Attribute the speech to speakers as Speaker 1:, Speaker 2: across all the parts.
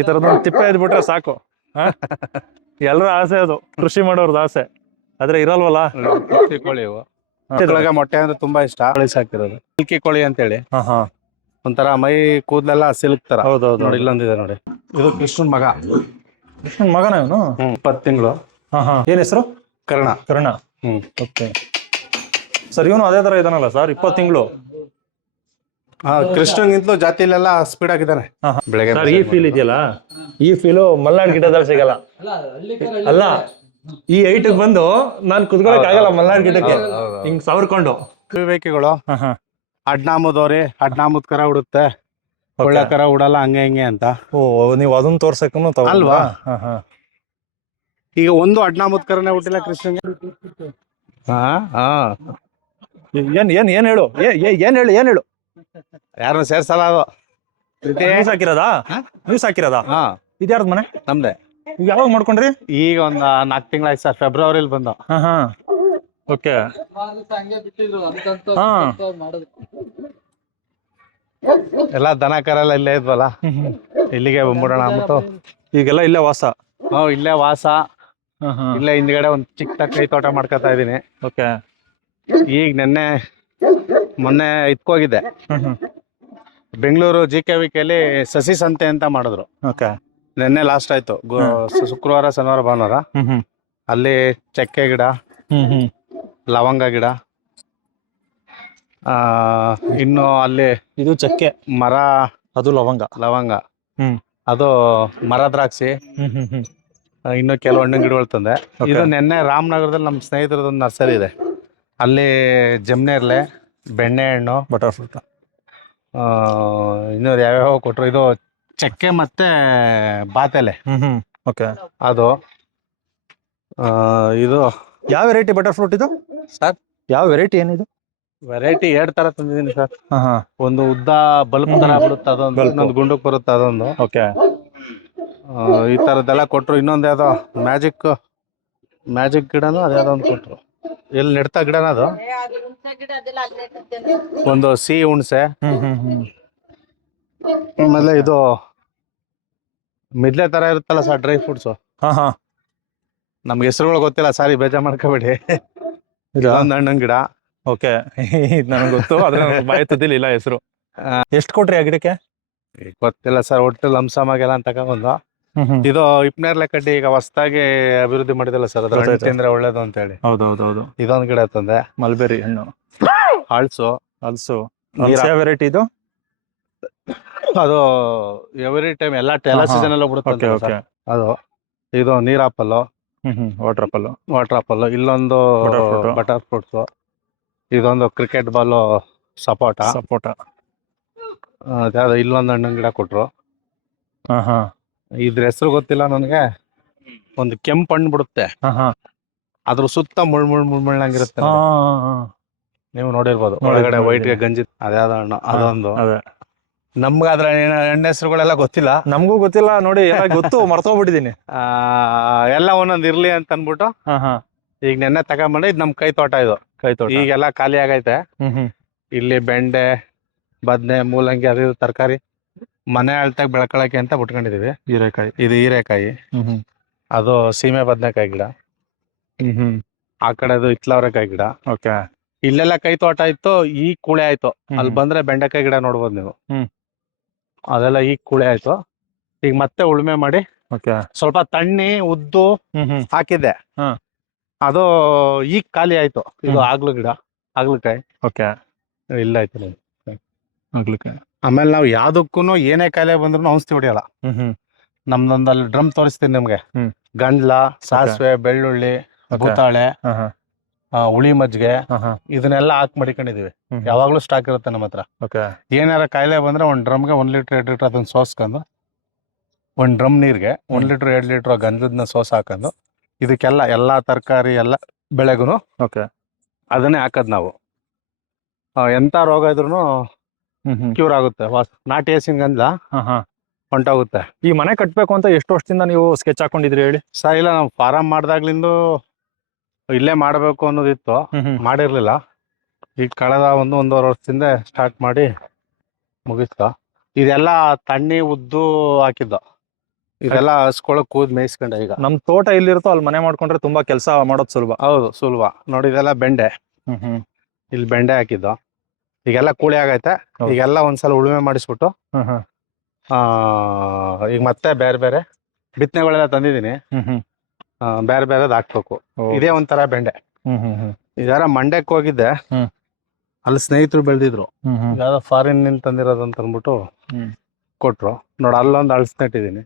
Speaker 1: ಈ ತರದೊಂದು ತಿಪ್ಪೆ ಇದ್ಬಿಟ್ರೆ ಸಾಕು. ಎಲ್ಲರ ಆಸೆ ಅದು. ಕೃಷಿ ಮಾಡೋರ್ದು ಆಸೆ. ಆದ್ರೆ ಇರಲ್ವಲ್ಲ?
Speaker 2: ಕೋಳಿ ಮೊಟ್ಟೆ ಅಂದ್ರೆ ತುಂಬಾ ಇಷ್ಟ. ಕೋಳಿ ಸಾಕಿರೋದು. ಸಿಲ್ಕಿ ಕೋಳಿ ಅಂತೇಳಿ.
Speaker 1: ಹಾ ಹಾ.
Speaker 2: ಒಂಥರ ಮೈ ಕೂದಲೆಲ್ಲ ಸಿಲ್ಕ್ ತರ.
Speaker 1: ಹೌದೌದು.
Speaker 2: ನೋಡಿ ಇಲ್ಲೊಂದಿದೆ ನೋಡಿ. ಇದು ಕೃಷ್ಣನ್ ಮಗ.
Speaker 1: ಕೃಷ್ಣನ್ ಮಗನ ಇವನು?
Speaker 2: ಇಪ್ಪತ್ತು ತಿಂಗಳು.
Speaker 1: ಹಾ ಹಾ. ಏನ್ ಹೆಸರು?
Speaker 2: ಕರ್ಣ.
Speaker 1: ಕರ್ಣ.
Speaker 2: ಹ್ಮ್.
Speaker 1: ಓಕೆ. ಸರ್ ಇವನು ಅದೇ ತರ ಇದಾನಲ್ಲ ಸರ್ ಇಪ್ಪತ್ತು ತಿಂಗಳು?
Speaker 2: ಕೃಷ್ಣನ್ಗಿಂತಲೂ ಜಾತಿಲೆಲ್ಲ ಸ್ಪೀಡ್ ಆಗಿದ್ದಾನೆ. ಬೆಳಗ್ಗೆ
Speaker 1: ಸರ್ ಈ ಫೀಲ್ ಇದೆಯಲ್ಲ? ಈ ಫೀಲು ಮಲ್ನಾಡ್ ಗಿಡದಲ್ಲಿ ಸಿಗಲ್ಲ. ಅಲ್ಲ ಈ ಐಟ್ ಬಂದು ನಾನ್ ಕುತ್ಕೊಳಕ್ ಆಗಲ್ಲ ಮಲ್ನಾಡ್ ಗಿಡಕ್ಕೆ. ಹಿಂಗ್ ಸವರ್ಕೊಂಡು.
Speaker 2: ವಿವೇಕಿಗಳು ಅಡ್ನಾಮದವ್ರಿ ಅಡ್ನಾಮದ್ ಕರ ಉಡುತ್ತೆ. ಒಳ್ಳೆ ಕರ ಉಡಲ್ಲ ಹಂಗೆ ಹಿಂಗೆ ಅಂತ.
Speaker 1: ಓ ನೀವು ಅದನ್ನ ತೋರ್ಸಕ್ಕೂ?
Speaker 2: ಅಲ್ವಾ?
Speaker 1: ಹಾ ಹಾ.
Speaker 2: ಈಗ ಒಂದು ಅಡ್ನಾಮದ್ ಕರನೇ ಹುಟ್ಟಿಲ್ಲ ಕೃಷ್ಣನ್ಗೆ? ಹಾ ಹಾ.
Speaker 1: ಏನ್ ಏನ್ ಏನ್ ಹೇಳು? ಏ- ಏ- ಏನ್ ಹೇಳು ಏನ್ ಹೇಳು?
Speaker 2: ಯಾರನ್ನ ಸೇರ್ಸಲ್ಲ ಅದು?
Speaker 1: ನ್ಯೂಸ್ ಹಾಕಿರೋದಾ? ನ್ಯೂಸ್ ಹಾಕಿರೋದಾ
Speaker 2: ಹಾ.
Speaker 1: ಇದ್ಯಾರ್ದು ಮನೆ?
Speaker 2: ನಮ್ದೆ.
Speaker 1: ಈಗ ಯಾವಾಗ ಮಾಡ್ಕೊಂಡ್ರಿ?
Speaker 2: ಈಗ ಒಂದ್ ನಾಲ್ಕು ತಿಂಗಳಾಯ್ತು ಸರ್ ಫೆಬ್ರವರಿಲಿ ಬಂದು.
Speaker 1: ಹಾ ಹಾ. ಓಕೆ. ಹಾ.
Speaker 2: ಎಲ್ಲ ದನ ಕರೆಲ್ಲ ಇಲ್ಲೇ ಇದ್ವಲ್ಲ? ಇಲ್ಲಿಗೆ ಬಂದ್ಬಿಡೋಣ ಅಂತ
Speaker 1: ಈಗೆಲ್ಲ ಇಲ್ಲೇ ವಾಸ?
Speaker 2: ಹ್ಮ್ ಇಲ್ಲೇ ವಾಸ. ಇಲ್ಲೇ ಹಿಂದ್ಗಡೆ ಒಂದ್ ಚಿಕ್ಕ ಕೈ ತೋಟ ಮಾಡ್ಕೊತಾ ಇದೀನಿ
Speaker 1: ಓಕೆ.
Speaker 2: ಈಗ ನೆನ್ನೆ ಮೊನ್ನೆ ಇದ್ಕೋಗಿದ್ದೆ. ಬೆಂಗಳೂರು ಜಿ ಕೆ ವಿಕೆಯಲ್ಲಿ ಕೆಲಿ ಸಸಿ ಸಂತೆ ಅಂತ ಮಾಡಿದ್ರು.
Speaker 1: ಓಕೆ.
Speaker 2: ನೆನ್ನೆ ಲಾಸ್ಟ್ ಆಯ್ತು. ಗು- ಶುಕ್ರವಾರ ಶನಿವಾರ ಭಾನುವಾರ. ಅಲ್ಲಿ ಚಕ್ಕೆ ಗಿಡ ಲವಂಗ ಗಿಡ ಆ ಇನ್ನು ಅಲ್ಲಿ
Speaker 1: ಇದು ಚಕ್ಕೆ.
Speaker 2: ಮರ
Speaker 1: ಅದು ಲವಂಗ.
Speaker 2: ಲವಂಗ.
Speaker 1: ಹ್ಮ್.
Speaker 2: ಅದು ಮರ ದ್ರಾಕ್ಷಿ.
Speaker 1: ಹ್ಮ್ ಹ್ಮ್ ಹ್ಮ್.
Speaker 2: ಇನ್ನು ಕೆಲವು ಹಣ್ಣಿನ ಗಿಡಗಳು ತಂದೆ.
Speaker 1: Okay.
Speaker 2: ಇದು ನಿನ್ನೆ ರಾಮನಗರದಲ್ಲಿ ನಮ್ಮ ಸ್ನೇಹಿತರದೊಂದು ನರ್ಸರಿ ಇದೆ. ಅಲ್ಲಿ ಜಮ್ನೇರ್ಲೆ ಬೆಣ್ಣೆಹಣ್ಣು
Speaker 1: ಬಟರ್ ಫ್ರೂಟ್
Speaker 2: ಇನ್ನೂ ಯಾವ್ಯಾವ ಕೊಟ್ಟರು ಇದು ಚಕ್ಕೆ ಮತ್ತೆ ಬಾತೆಲೆ.
Speaker 1: ಹ್ಮ್ ಹ್ಮ್. ಓಕೆ.
Speaker 2: ಅದು. ಆ, ಇದು.
Speaker 1: ಯಾವ ವೆರೈಟಿ ಬಟರ್ ಫ್ರೂಟ್ ಇದು?
Speaker 2: ಸರ್?
Speaker 1: ಯಾವ ವೆರೈಟಿ ಏನಿದು?
Speaker 2: ವೆರೈಟಿ ಎರಡ್ ತರ ತಂದಿದ್ದೀನಿ ಸರ್.
Speaker 1: ಹಾಂ ಹಾಂ.
Speaker 2: ಒಂದು ಉದ್ದ ಬಲ್ಬ್ ತರ ಬಿಡುತ್ತೆ ಅದೊಂದು
Speaker 1: Bulb.
Speaker 2: ಇನ್ನೊಂದು ಗುಂಡಕ್ ಬರುತ್ತೆ ಅದೊಂದು.
Speaker 1: ಓಕೆ.
Speaker 2: ಆ, ಈ ತರದ್ದೆಲ್ಲ ಕೊಟ್ರು. ಇನ್ನೊಂದು ಯಾವ್ದೋ? ಮ್ಯಾಜಿಕ್ ಮ್ಯಾಜಿಕ್ ಗಿಡನೂ ಅದ್ಯಾವ್ದೋ ಒಂದು ಕೊಟ್ರು. ಎಲ್ಲಿ ನೆಡ್ತಾ ಗಿಡನ ಅದು? ಒಂದು ಸಿಹಿ ಹುಣ್ಸೆ
Speaker 1: ಹ್ಮ್ ಹ್ಮ್ ಹ್ಮ್.
Speaker 2: ಆಮೇಲೆ ಇದು ಮಿದ್ಲೆ ತರ ಇರುತ್ತಲ್ಲ ಸರ್ ಡ್ರೈ ಫ್ರೂಟ್ಸ್?
Speaker 1: ಹಾ ಹಾ.
Speaker 2: ನಮ್ಗೆ ಹೆಸರುಗಳು ಗೊತ್ತಿಲ್ಲ ಸಾರಿ ಬೇಜಾರ್ ಮಾಡ್ಕೋಬೇಡಿ.
Speaker 1: ಇದು
Speaker 2: ಒಂದು ಹಣ್ಣಿನ ಗಿಡ.
Speaker 1: ಓಕೆ. ಇದು ನನಗೆ ಗೊತ್ತು ಆದ್ರೆ ನನಗೆ ಬಾಯಿ ತುದಿಲಿಲ್ಲ ಹೆಸರು. ಎಷ್ಟು ಕೊಟ್ರಿ ಆ ಗಿಡಕ್ಕೆ?
Speaker 2: ಈಗ ಗೊತ್ತಿಲ್ಲ ಸರ್ ಒಟ್ಟು ಲಂಸಮಾಗೆಲ್ಲ ಅಂತ
Speaker 1: ಹ್ಮ್
Speaker 2: ಇದು ಇಪ್ನೇರ್ಲೆ ಕಡ್ಡಿ ಈಗ ಹೊಸದಾಗಿ ಅಭಿವೃದ್ಧಿ ಮಾಡಿದಲ್ಲ ಸರ್? ಅದ್ರ ತಿಂದ್ರೆ ಒಳ್ಳೇದು ಅಂತ ಹೇಳಿ
Speaker 1: ಹೌದು
Speaker 2: ಇದೊಂದು ಗಿಡ ತಂದೆ.
Speaker 1: ಮಲ್ಬೆರಿ ಹಣ್ಣು.
Speaker 2: ಹಾಳ್ಸು.
Speaker 1: ಹಲ್ಸು. ವೆರೈಟಿ ಇದು?
Speaker 2: ಅದು ಎವ್ರಿ ಟೈಮ್ ಎಲ್ಲ ಎಲ್ಲ. ಸೀಸನ್ ಎಲ್ಲ ಬಿಡುತ್ತೆ ಅದು. ಇದು ನೀರ್
Speaker 1: ಆಪಲ್ ಹ್ಮ್. ವಾಟರ್ ಆಪಲ್
Speaker 2: ವಾಟರ್ ಆಪಲ್ ಇಲ್ಲೊಂದು ಬಟರ್ ಫ್ರೂಟ್ಸ್ ಇದೊಂದು ಕ್ರಿಕೆಟ್ ಬಾಲ್ ಸಪೋಟ.
Speaker 1: ಸಪೋಟ.
Speaker 2: ಅದ್ಯಾವ್ದು ಇಲ್ಲೊಂದು ಹಣ್ಣಿನ ಗಿಡ ಕೊಟ್ರು. ಇದ್ರ ಹೆಸರು ಗೊತ್ತಿಲ್ಲ ನನಗೆ. ಒಂದು ಕೆಂಪ್ ಹಣ್ಣು ಬಿಡುತ್ತೆ. ಅದ್ರ ಸುತ್ತ ಮುಳ್ ಮುಳ್ ಮುಳ್ ಮುಳ್ಳಂಗಿರುತ್ತೆ. ನೀವು ನೋಡಿರ್ಬೋದು. ಒಳಗಡೆ ವೈಟ್ ಗಂಜಿ ಅದ್ಯಾವ್ದು ಹಣ್ಣು. ಅದೊಂದು.
Speaker 1: ಅದೇ.
Speaker 2: ನಮ್ಗೆ ಅದ್ರ ಎಣ್ಣೆ ಹೆಸರುಗಳೆಲ್ಲ ಗೊತ್ತಿಲ್ಲ.
Speaker 1: ನಮಗೂ ಗೊತ್ತಿಲ್ಲ ನೋಡಿ ಗೊತ್ತು ಮರ್ತೋಗ್ಬಿಟ್ಟಿದೀನಿ
Speaker 2: ಆ, ಎಲ್ಲ ಒಂದೊಂದ್ ಇರ್ಲಿ ಅಂತ ಅನ್ಬಿಟ್ಟು ಈಗ ನೆನ್ನೆ ತಗೊಂಬಂದು ಇದು ನಮ್ ಕೈ ತೋಟ ಇದು.
Speaker 1: ಕೈ ತೋಟ.
Speaker 2: ಈಗೆಲ್ಲ ಖಾಲಿ ಆಗೈತೆ. ಇಲ್ಲಿ ಬೆಂಡೆ ಬದ್ನೆ ಮೂಲಂಗಿ ಅದು ತರಕಾರಿ. ಮನೆ ಅಳ್ತಾಗ ಬೆಳ್ಕೊಳಕ್ಕೆ ಅಂತ ಬಿಟ್ಕೊಂಡಿದೀವಿ.
Speaker 1: ಹೀರೆಕಾಯಿ.
Speaker 2: ಇದು ಹೀರೆಕಾಯಿ.
Speaker 1: ಹ್ಮ್ ಹ್ಮ್.
Speaker 2: ಅದು ಸೀಮೆ ಬದನೆಕಾಯಿ ಗಿಡ.
Speaker 1: ಹ್ಮ್ ಹ್ಮ್.
Speaker 2: ಆ ಕಡೆದು ಇತ್ಲವರೆಕಾಯಿ ಗಿಡ.
Speaker 1: ಓಕೆ.
Speaker 2: ಇಲ್ಲೆಲ್ಲ ಕೈ ತೋಟ ಇತ್ತು ಈ ಕೂಳೆ ಆಯ್ತು.
Speaker 1: ಹ್ಮ್
Speaker 2: ಅಲ್ಲಿ ಬಂದ್ರೆ ಬೆಂಡೆಕಾಯಿ ಗಿಡ ನೋಡ್ಬೋದು ನೀವು.
Speaker 1: ಹ್ಮ್.
Speaker 2: ಅದೆಲ್ಲ ಈಗ ಕೂಳೆ ಆಯ್ತು. ಈಗ ಮತ್ತೆ ಉಳುಮೆ ಮಾಡಿ
Speaker 1: ಓಕೆ.
Speaker 2: ಸ್ವಲ್ಪ ತಣ್ಣಿ ಉದ್ದು
Speaker 1: ಹ್ಮ್ ಹ್ಮ್.
Speaker 2: ಹಾಕಿದ್ದೆ.
Speaker 1: ಹಾ.
Speaker 2: ಅದು ಈಗ ಖಾಲಿ ಆಯ್ತು. ಇದು
Speaker 1: ಹ್ಮ್.
Speaker 2: ಆಗ್ಲು ಗಿಡ ಆಗ್ಲಕಾಯಿ.
Speaker 1: ಓಕೆ.
Speaker 2: ಇಲ್ಲ ಆಯ್ತು ನೋಡಿ.
Speaker 1: ಆಗ್ಲಿಕ್ಕೆ
Speaker 2: ಆಮೇಲೆ ನಾವು ಯಾವ್ದಕ್ಕೂ ಏನೇ ಕಾಯಿಲೆ ಬಂದ್ರು ಔಷಧಿ ಹೊಡಿಯಲ್ಲ. ನಮ್ದೊಂದು ಅಲ್ಲಿ ಡ್ರಮ್ ತೋರಿಸ್ತೀನಿ ನಿಮ್ಗೆ. ಗಂಡ್ಲ ಸಾಸಿವೆ ಬೆಳ್ಳುಳ್ಳಿ. ಭೂತಾಳೆ ಹುಳಿ ಮಜ್ಜಿಗೆ ಇದನ್ನೆಲ್ಲ ಹಾಕ್ ಮಡಿಕೊಂಡಿದೀವಿ. ಯಾವಾಗ್ಲೂ ಸ್ಟಾಕ್ ಇರುತ್ತೆ ನಮ್ಮ ಹತ್ರ.
Speaker 1: ಓಕೆ.
Speaker 2: ಏನಾರ ಕಾಯಿಲೆ ಬಂದ್ರೆ ಒಂದ್ ಡ್ರಮ್ಗೆ ಒಂದ್ ಲೀಟರ್ ಎರಡ್ ಲೀಟರ್ ಅದನ್ನ ಸೋಸ್ಕೊಂಡು ಒಂದ್ ಡ್ರಮ್ ನೀರ್ಗೆ ಒಂದ್ ಲೀಟರ್ ಎರಡ್ ಲೀಟರ್ ಗಂಧದನ್ನ ಸೋಸ್ ಹಾಕೊಂಡು ಇದಕ್ಕೆಲ್ಲ ಎಲ್ಲಾ ತರಕಾರಿ ಎಲ್ಲ ಬೆಳೆಗೂ
Speaker 1: ಓಕೆ.
Speaker 2: ಅದನ್ನೇ ಹಾಕದ್ ನಾವು. ಎಂತ ರೋಗ ಇದ್ರು ಕ್ಯೂರ್ ಆಗುತ್ತೆ. ವಾಸ್ ನಾಟಿ ಹಸಿನ ಗಂಧ ಹೊಂಟೋಗುತ್ತೆ.
Speaker 1: ಈ ಮನೆ ಕಟ್ಟಬೇಕು ಅಂತ ಎಷ್ಟು ವರ್ಷದಿಂದ ನೀವು ಸ್ಕೆಚ್ ಹಾಕೊಂಡಿದ್ರಿ ಹೇಳಿ?
Speaker 2: ಸರ್ ಇಲ್ಲ ನಾವು ಫಾರಂ ಮಾಡ್ದಾಗ್ಲಿಂದು ಇಲ್ಲೇ ಮಾಡಬೇಕು ಅನ್ನೋದಿತ್ತು. ಮಾಡಿರ್ಲಿಲ್ಲ. ಈಗ ಕಳೆದ ಒಂದು ಒಂದೂವರೆ ವರ್ಷದಿಂದ ಸ್ಟಾರ್ಟ್ ಮಾಡಿ ಮುಗಿಸ್ತು ಇದೆಲ್ಲ ತಣ್ಣಿ ಉದ್ದು ಹಾಕಿದ್ದು. ಇದೆಲ್ಲ ಹಸ್ಕೊಳಕ್ ಕೂದ್ ಮೇಯಿಸ್ಕೊಂಡೆ ಈಗ.
Speaker 1: ನಮ್ ತೋಟ ಇಲ್ಲಿರುತ್ತೋ ಅಲ್ಲಿ ಮನೆ ಮಾಡ್ಕೊಂಡ್ರೆ ತುಂಬಾ ಕೆಲಸ ಮಾಡೋದು ಸುಲಭ.
Speaker 2: ಹೌದು ಸುಲಭ. ನೋಡಿ ಇದೆಲ್ಲ ಬೆಂಡೆ.
Speaker 1: ಹ್ಮ್ ಹ್ಮ್.
Speaker 2: ಇಲ್ಲಿ ಬೆಂಡೆ ಹಾಕಿದ್ದು. ಈಗೆಲ್ಲ ಕೂಳಿ ಆಗೈತೆ. ಈಗೆಲ್ಲ ಒಂದ್ಸಲ ಉಳುಮೆ ಮಾಡಿಸ್ಬಿಟ್ಟು ಈಗ ಮತ್ತೆ ಬೇರೆ ಬೇರೆ ಬಿತ್ತನೆಗಳೆಲ್ಲ ತಂದಿದ್ದೀನಿ. ಬೇರೆ ಬೇರೆ ಬೇರೆದ್ ಹಾಕ್ಬೇಕು. ಇದೇ ಒಂಥರ ಬೆಂಡೆ. ಇದಾರ ಮಂಡ್ಯಕ್ಕೆ ಹೋಗಿದ್ದೆ. ಅಲ್ಲಿ ಸ್ನೇಹಿತರು ಬೆಳೆದಿದ್ರು. ಯಾವ್ದೋ ಫಾರಿನ್ನಿಂದ ತಂದಿರೋದು ಅಂತ ಅಂದ್ಬಿಟ್ಟು. ಕೊಟ್ರು. ನೋಡ ಅಲ್ಲೊಂದು ಅಳ್ಸ್ನೆಟ್ಟಿದೀನಿ.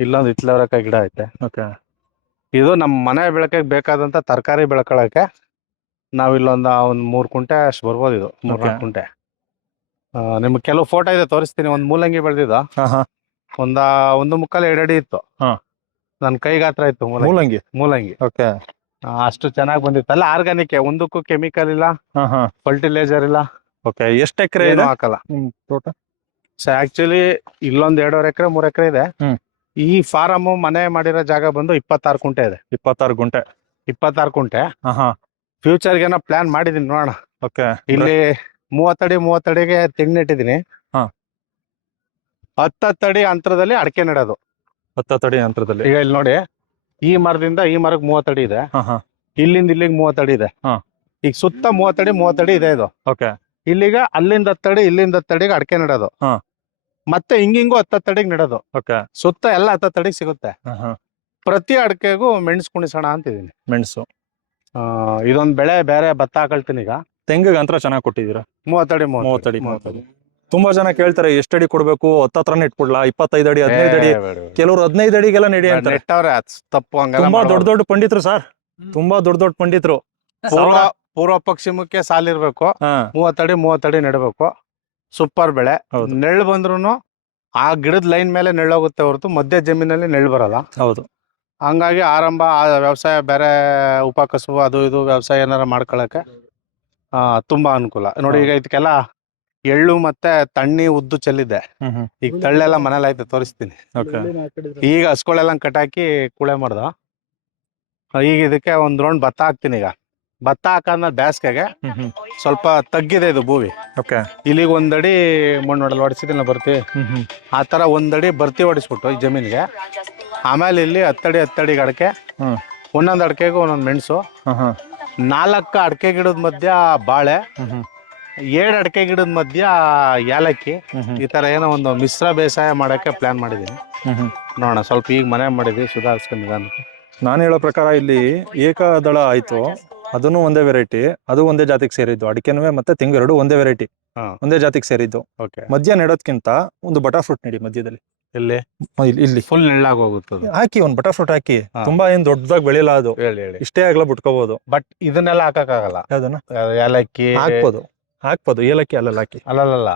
Speaker 2: ಇಲ್ಲೊಂದು ಇತ್ಲವರೆಕಾಯಿ ಗಿಡ ಐತೆ. ಇದು ನಮ್ಮ ಮನೆ ಬೆಳಕಕ್ಕೆ ಬೇಕಾದಂತ ತರಕಾರಿ ಬೆಳ್ಕೊಳಕ್ಕೆ ನಾವ್ ಇಲ್ಲೊಂದು ಒಂದ್ ಮೂರು ಕುಂಟೆ ಅಷ್ಟು ಬರ್ಬೋದು ಇದು. ಮೂರ್
Speaker 1: Okay.
Speaker 2: ನಾಲ್ಕು ಕುಂಟೆ. ಆ, ನಿಮ್ಗೆ ಕೆಲವು ಫೋಟೋ ಇದೆ ತೋರಿಸ್ತೀನಿ. ಒಂದ್ ಮೂಲಂಗಿ ಬೆಳೆದಿದ್ದು.
Speaker 1: ಹಾ ಹಾ.
Speaker 2: ಒಂದ ಒಂದು ಮುಕ್ಕಾಲು ಎರಡು ಅಡಿ ಇತ್ತು.
Speaker 1: ಹಾ.
Speaker 2: ನನ್ ಕೈಗಾತ್ರ ಇತ್ತು ಮೂಲಂಗಿ.
Speaker 1: ಮೂಲಂಗಿ?
Speaker 2: ಮೂಲಂಗಿ.
Speaker 1: ಓಕೆ
Speaker 2: ಆ, ಅಷ್ಟು ಚೆನ್ನಾಗಿ ಬಂದಿತ್ತು. ಅಲ್ಲ ಆರ್ಗಾನಿಕ್ ಒಂದಕ್ಕೂ ಕೆಮಿಕಲ್ ಇಲ್ಲ.
Speaker 1: ಹಾ ಹಾ.
Speaker 2: ಫರ್ಟಿಲೈಸರ್ ಇಲ್ಲ.
Speaker 1: ಓಕೆ ಎಷ್ಟು ಎಕರೆ
Speaker 2: ಏನು
Speaker 1: ಇದೆ?
Speaker 2: ಹಾಕಲ್ಲ.
Speaker 1: ನಿಮ್ ತೋಟ
Speaker 2: ಸೊ ಆಕ್ಚುಲಿ ಇಲ್ಲೊಂದ್ ಎರಡೂವರೆ ಎಕರೆ ಮೂರ್ ಎಕರೆ ಇದೆ.
Speaker 1: ಹ್ಮ್.
Speaker 2: ಈ ಫಾರಮ್ ಮನೆ ಮಾಡಿರೋ ಜಾಗ ಬಂದು ಇಪ್ಪತ್ತಾರು ಕುಂಟೆ ಇದೆ.
Speaker 1: ಇಪ್ಪತ್ತಾರು ಗುಂಟೆ.
Speaker 2: ಇಪ್ಪತ್ತಾರು ಕುಂಟೆ.
Speaker 1: ಹಾ ಹಾ.
Speaker 2: ಫ್ಯೂಚರ್ಗೆ ಏನೋ ಪ್ಲಾನ್ ಮಾಡಿದೀನಿ ನೋಡೋಣ.
Speaker 1: ಓಕೆ
Speaker 2: ಇಲ್ಲಿ ಮೂವತ್ತಡಿ ಮೂವತ್ತಡಿಗೆ ತೆಂಗ ನೆಟ್ಟಿದಿನಿ
Speaker 1: ಹಾ.
Speaker 2: ಹತ್ತತ್ತಡಿ ಅಂತರದಲ್ಲಿ ಅಡಕೆ ನೆಡೋದು.
Speaker 1: ಹತ್ತಡಿ ಅಂತರದಲ್ಲಿ.
Speaker 2: ಈಗ ಇಲ್ಲಿ ನೋಡಿ ಈ ಮರದಿಂದ ಈ ಮರಕ್ಕೆ ಮೂವತ್ತಡಿ ಇದೆ.
Speaker 1: ಹಾ ಹಾ.
Speaker 2: ಇಲ್ಲಿಂದ ಇಲ್ಲಿಗೆ ಮೂವತ್ತಡಿ ಇದೆ.
Speaker 1: ಹಾ.
Speaker 2: ಈಗ ಸುತ್ತ ಮೂವತ್ತಡಿ ಮೂವತ್ತಡಿ ಇದೆ ಇದು.
Speaker 1: ಓಕೆ
Speaker 2: ಇಲ್ಲಿಗ ಅಲ್ಲಿಂದ ಹತ್ತಡಿ ಇಲ್ಲಿಂದ ಹತ್ತಡಿಗೆ ಅಡಕೆ ನೆಡೋದು.
Speaker 1: ಹಾ.
Speaker 2: ಮತ್ತೆ ಹಿಂಗಿಂಗು ಹತ್ತತ್ತಡಿಗೆ ನೆಡೋದು.
Speaker 1: ಓಕೆ
Speaker 2: ಸುತ್ತ ಎಲ್ಲ ಹತ್ತತ್ತಡಿಗೆ ಸಿಗುತ್ತೆ.
Speaker 1: ಹಾ ಹಾ.
Speaker 2: ಪ್ರತಿ ಅಡಕೆಗೂ ಮೆಣಸು ಕುಣಿಸೋಣ ಅಂತಿದ್ದೀನಿ.
Speaker 1: ಮೆಣಸು.
Speaker 2: ಇದೊಂದ್ ಬೆಳೆ ಬೇರೆ ಭತ್ತ ಹಾಕೊಳ್ತೀನಿ ಈಗ.
Speaker 1: ತೆಂಗಿಗೆ ಅಂತರ ಚೆನ್ನಾಗಿ ಕೊಟ್ಟಿದ್ದೀರಾ?
Speaker 2: ಮೂವತ್ತಡಿ
Speaker 1: ಮೂವತ್ತಡಿ. ಮೂವತ್ತಡಿ ತುಂಬಾ ಜನ ಕೇಳ್ತಾರೆ ಎಷ್ಟಡಿ ಕೊಡ್ಬೇಕು? ಹತ್ತತ್ರನೇ ಇಟ್ಬಿಡ್ಲಾ? ಇಪ್ಪತ್ತೈದು ಅಡಿ ಹದಿನೈದು ಅಡಿ? ಕೆಲವರು ಹದಿನೈದು ಅಡಿಗೆಲ್ಲ ನಡಿ ಅಂತಾರೆ.
Speaker 2: ತಪ್ಪು ಹಂಗೆಲ್ಲ
Speaker 1: ತುಂಬಾ ದೊಡ್ಡ ದೊಡ್ಡ ಪಂಡಿತರು ಸರ್. ತುಂಬಾ ದೊಡ್ಡ ದೊಡ್ಡ ಪಂಡಿತರು.
Speaker 2: ಪೂರ್ವ ಪೂರ್ವ ಪಶ್ಚಿಮಕ್ಕೆ ಸಾಲಿರ್ಬೇಕು.
Speaker 1: ಅಡಿ
Speaker 2: ಮೂವತ್ತಡಿ ಮೂವತ್ತಡಿ ನೆಡಬೇಕು. ಸೂಪರ್ ಬೆಳೆ. ನೆಳ್ ಬಂದ್ರು ಆ ಗಿಡದ ಲೈನ್ ಮೇಲೆ ನೆಳ್ಳೋಗುತ್ತೆ ಹೊರತು ಮಧ್ಯ ಜಮೀನಲ್ಲಿ ನೆಳ್ ಬರಲ್ಲ.
Speaker 1: ಹೌದು.
Speaker 2: ಹಂಗಾಗಿ ಆರಂಭ ಆ ವ್ಯವಸಾಯ ಬೇರೆ ಉಪಕಸಬು ಅದು ಇದು ವ್ಯವಸಾಯ ಏನಾರ ಮಾಡ್ಕೊಳಕ್ಕೆ ಆ, ತುಂಬಾ ಅನುಕೂಲ. ನೋಡಿ ಈಗ ಇದಕ್ಕೆಲ್ಲ ಎಳ್ಳು ಮತ್ತೆ ತಣ್ಣಿ ಉದ್ದು ಚೆಲ್ಲಿದೆ. ಈಗ ತಳ್ಳೆಲ್ಲ ಮನೇಲಿ ಐತೆ ತೋರಿಸ್ತೀನಿ.
Speaker 1: ಓಕೆ.
Speaker 2: ಈಗ ಹಸ್ಗಳೆಲ್ಲ ಕಟಾಕಿ ಕುಳೆ ಮಾಡ್ದ. ಈಗ ಇದಕ್ಕೆ ಒಂದ್ ರೌಂಡ್ ಭತ್ತ ಹಾಕ್ತೀನಿ ಈಗ. ಭತ್ತ ಹಾಕಾದ್ಮೇಲೆ
Speaker 1: ಬ್ಯಾಸ್ಗೆಗೆ
Speaker 2: ಸ್ವಲ್ಪ ತಗ್ಗಿದೆ ಇದು ಭೂಮಿ.
Speaker 1: ಓಕೆ.
Speaker 2: ಇಲ್ಲಿಗೆ ಒಂದಡಿ ಮಣ್ಣು ಹೊಡಲ್ ಹೊಡಿಸಿದಿಲ್ಲ ಬರ್ತಿ.
Speaker 1: ಬರ್ತೀವಿ
Speaker 2: ಆ ತರ ಒಂದಡಿ ಬರ್ತಿ ಹೊಡಿಸ್ಬಿಟ್ಟು ಈ ಜಮೀನಿಗೆ. ಆಮೇಲೆ ಇಲ್ಲಿ ಹತ್ತಡಿ ಹತ್ತಡಿಗೆ ಅಡಕೆ. ಒಂದೊಂದು ಅಡಕೆಗೂ ಒಂದೊಂದು ಮೆಣಸು. ನಾಲ್ಕು ಅಡಕೆ ಗಿಡದ ಮಧ್ಯ ಬಾಳೆ. ಏಳು ಅಡಕೆ ಗಿಡದ ಮಧ್ಯ
Speaker 1: ಏಲಕ್ಕಿ
Speaker 2: ಈ ತರ ಏನೋ ಒಂದು ಮಿಶ್ರ ಬೇಸಾಯ ಮಾಡಕ್ಕೆ ಪ್ಲಾನ್ ಮಾಡಿದೀನಿ.
Speaker 1: ಹ್ಮ್ ಹ್ಮ್.
Speaker 2: ನೋಡೋಣ ಸ್ವಲ್ಪ ಈಗ ಮನೆ ಮಾಡಿದ್ವಿ ಸುಧಾರಿಸ್ಕೊಂಡಿದ್ದಾನೆ
Speaker 1: ನಾನು ಹೇಳೋ ಪ್ರಕಾರ ಇಲ್ಲಿ ಏಕದಳ ಆಯ್ತು. ಅದನ್ನು ಒಂದೇ ವೆರೈಟಿ ಅದು ಒಂದೇ ಜಾತಿಗೆ ಸೇರಿದ್ದು. ಅಡಿಕೆನೂ ಮತ್ತೆ ತೆಂಗು ಎರಡು ಒಂದೇ ವೆರೈಟಿ ಒಂದೇ ಜಾತಿಗೆ ಸೇರಿದ್ದು.
Speaker 2: ಓಕೆ.
Speaker 1: ಮಧ್ಯ ನೆಡೋದ್ಕಿಂತ ಒಂದು ಬಟರ್ ಫ್ರೂಟ್ ನೆಡಿ ಮಧ್ಯದಲ್ಲಿ. ಇಲ್ಲಿ ಇಲ್ಲಿ.
Speaker 2: ಫುಲ್ ನೆಳ್ಳಾಗಿ ಹೋಗುತ್ತದೆ.
Speaker 1: ಹಾಕಿ ಒಂದು ಬಟರ್ ಫ್ರೂಟ್ ಹಾಕಿ. ತುಂಬಾ ಏನ್ ದೊಡ್ಡದಾಗಿ ಬೆಳೆಯಲ್ಲ ಅದು.
Speaker 2: ಹೇಳಿ ಹೇಳಿ.
Speaker 1: ಇಷ್ಟೇ ಆಗ್ಲಾ ಬಿಟ್ಕೋಬಹುದು
Speaker 2: ಬಟ್ ಇದನ್ನೆಲ್ಲ ಹಾಕಕ್ಕಾಗಲ್ಲ.
Speaker 1: ಯಾವ್ದನ್ನ?
Speaker 2: ಏಲಕ್ಕಿ
Speaker 1: ಹಾಕ್ಬೋದು. ಹಾಕ್ಬೋದು ಏಲಕ್ಕಿ ಅಲ್ಲಲ್ಲ ಹಾಕಿ.
Speaker 2: ಅಲ್ಲಲ್ಲ?